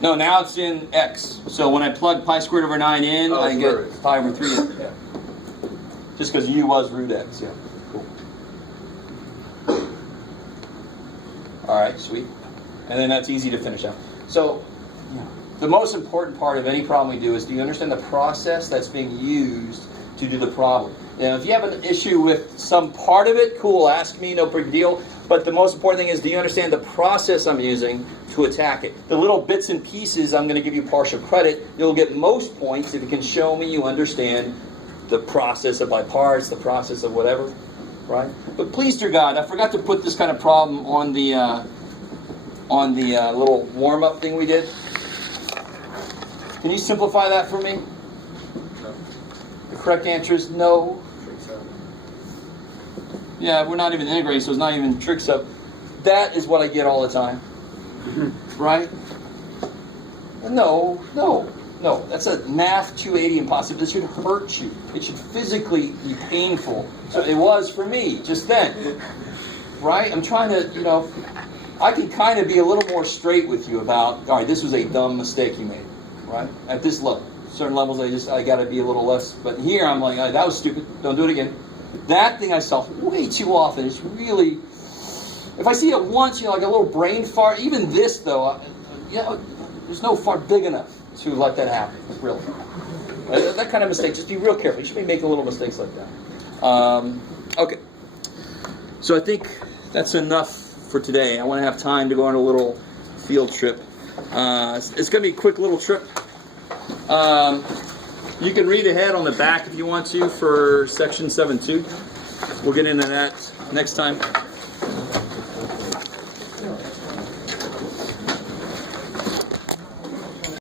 No, now it's in x. So when I plug pi squared over 9 in, I get perfect. pi over 3 in. Yeah. Just because u was root x. Yeah. Cool. All right, sweet. And then that's easy to finish out. So the most important part of any problem we do is, do you understand the process that's being used to do the problem? Now, if you have an issue with some part of it, cool, ask me, no big deal. But the most important thing is, do you understand the process I'm using to attack it? The little bits and pieces, I'm going to give you partial credit. You'll get most points if you can show me you understand the process of by parts, the process of whatever, right? But please, dear God, I forgot to put this kind of problem on the little warm-up thing we did. Can you simplify that for me? No. The correct answer is no. Yeah, we're not even integrating, so it's not even trig sub. That is what I get all the time. Right? No. That's a math 280 impossible. This should hurt you. It should physically be painful. So it was for me just then. Right? I'm trying to, I can kind of be a little more straight with you about, all right, this was a dumb mistake you made. Right? At this level. Certain levels, I got to be a little less. But here, I'm like, that was stupid. Don't do it again. That thing I saw way too often. It's really, if I see it once, like a little brain fart. Even this, though, there's no fart big enough to let that happen. Really, that kind of mistake. Just be real careful. You should be making little mistakes like that. Okay. So I think that's enough for today. I want to have time to go on a little field trip. It's going to be a quick little trip. You can read ahead on the back if you want to for section 7.2. We'll get into that next time.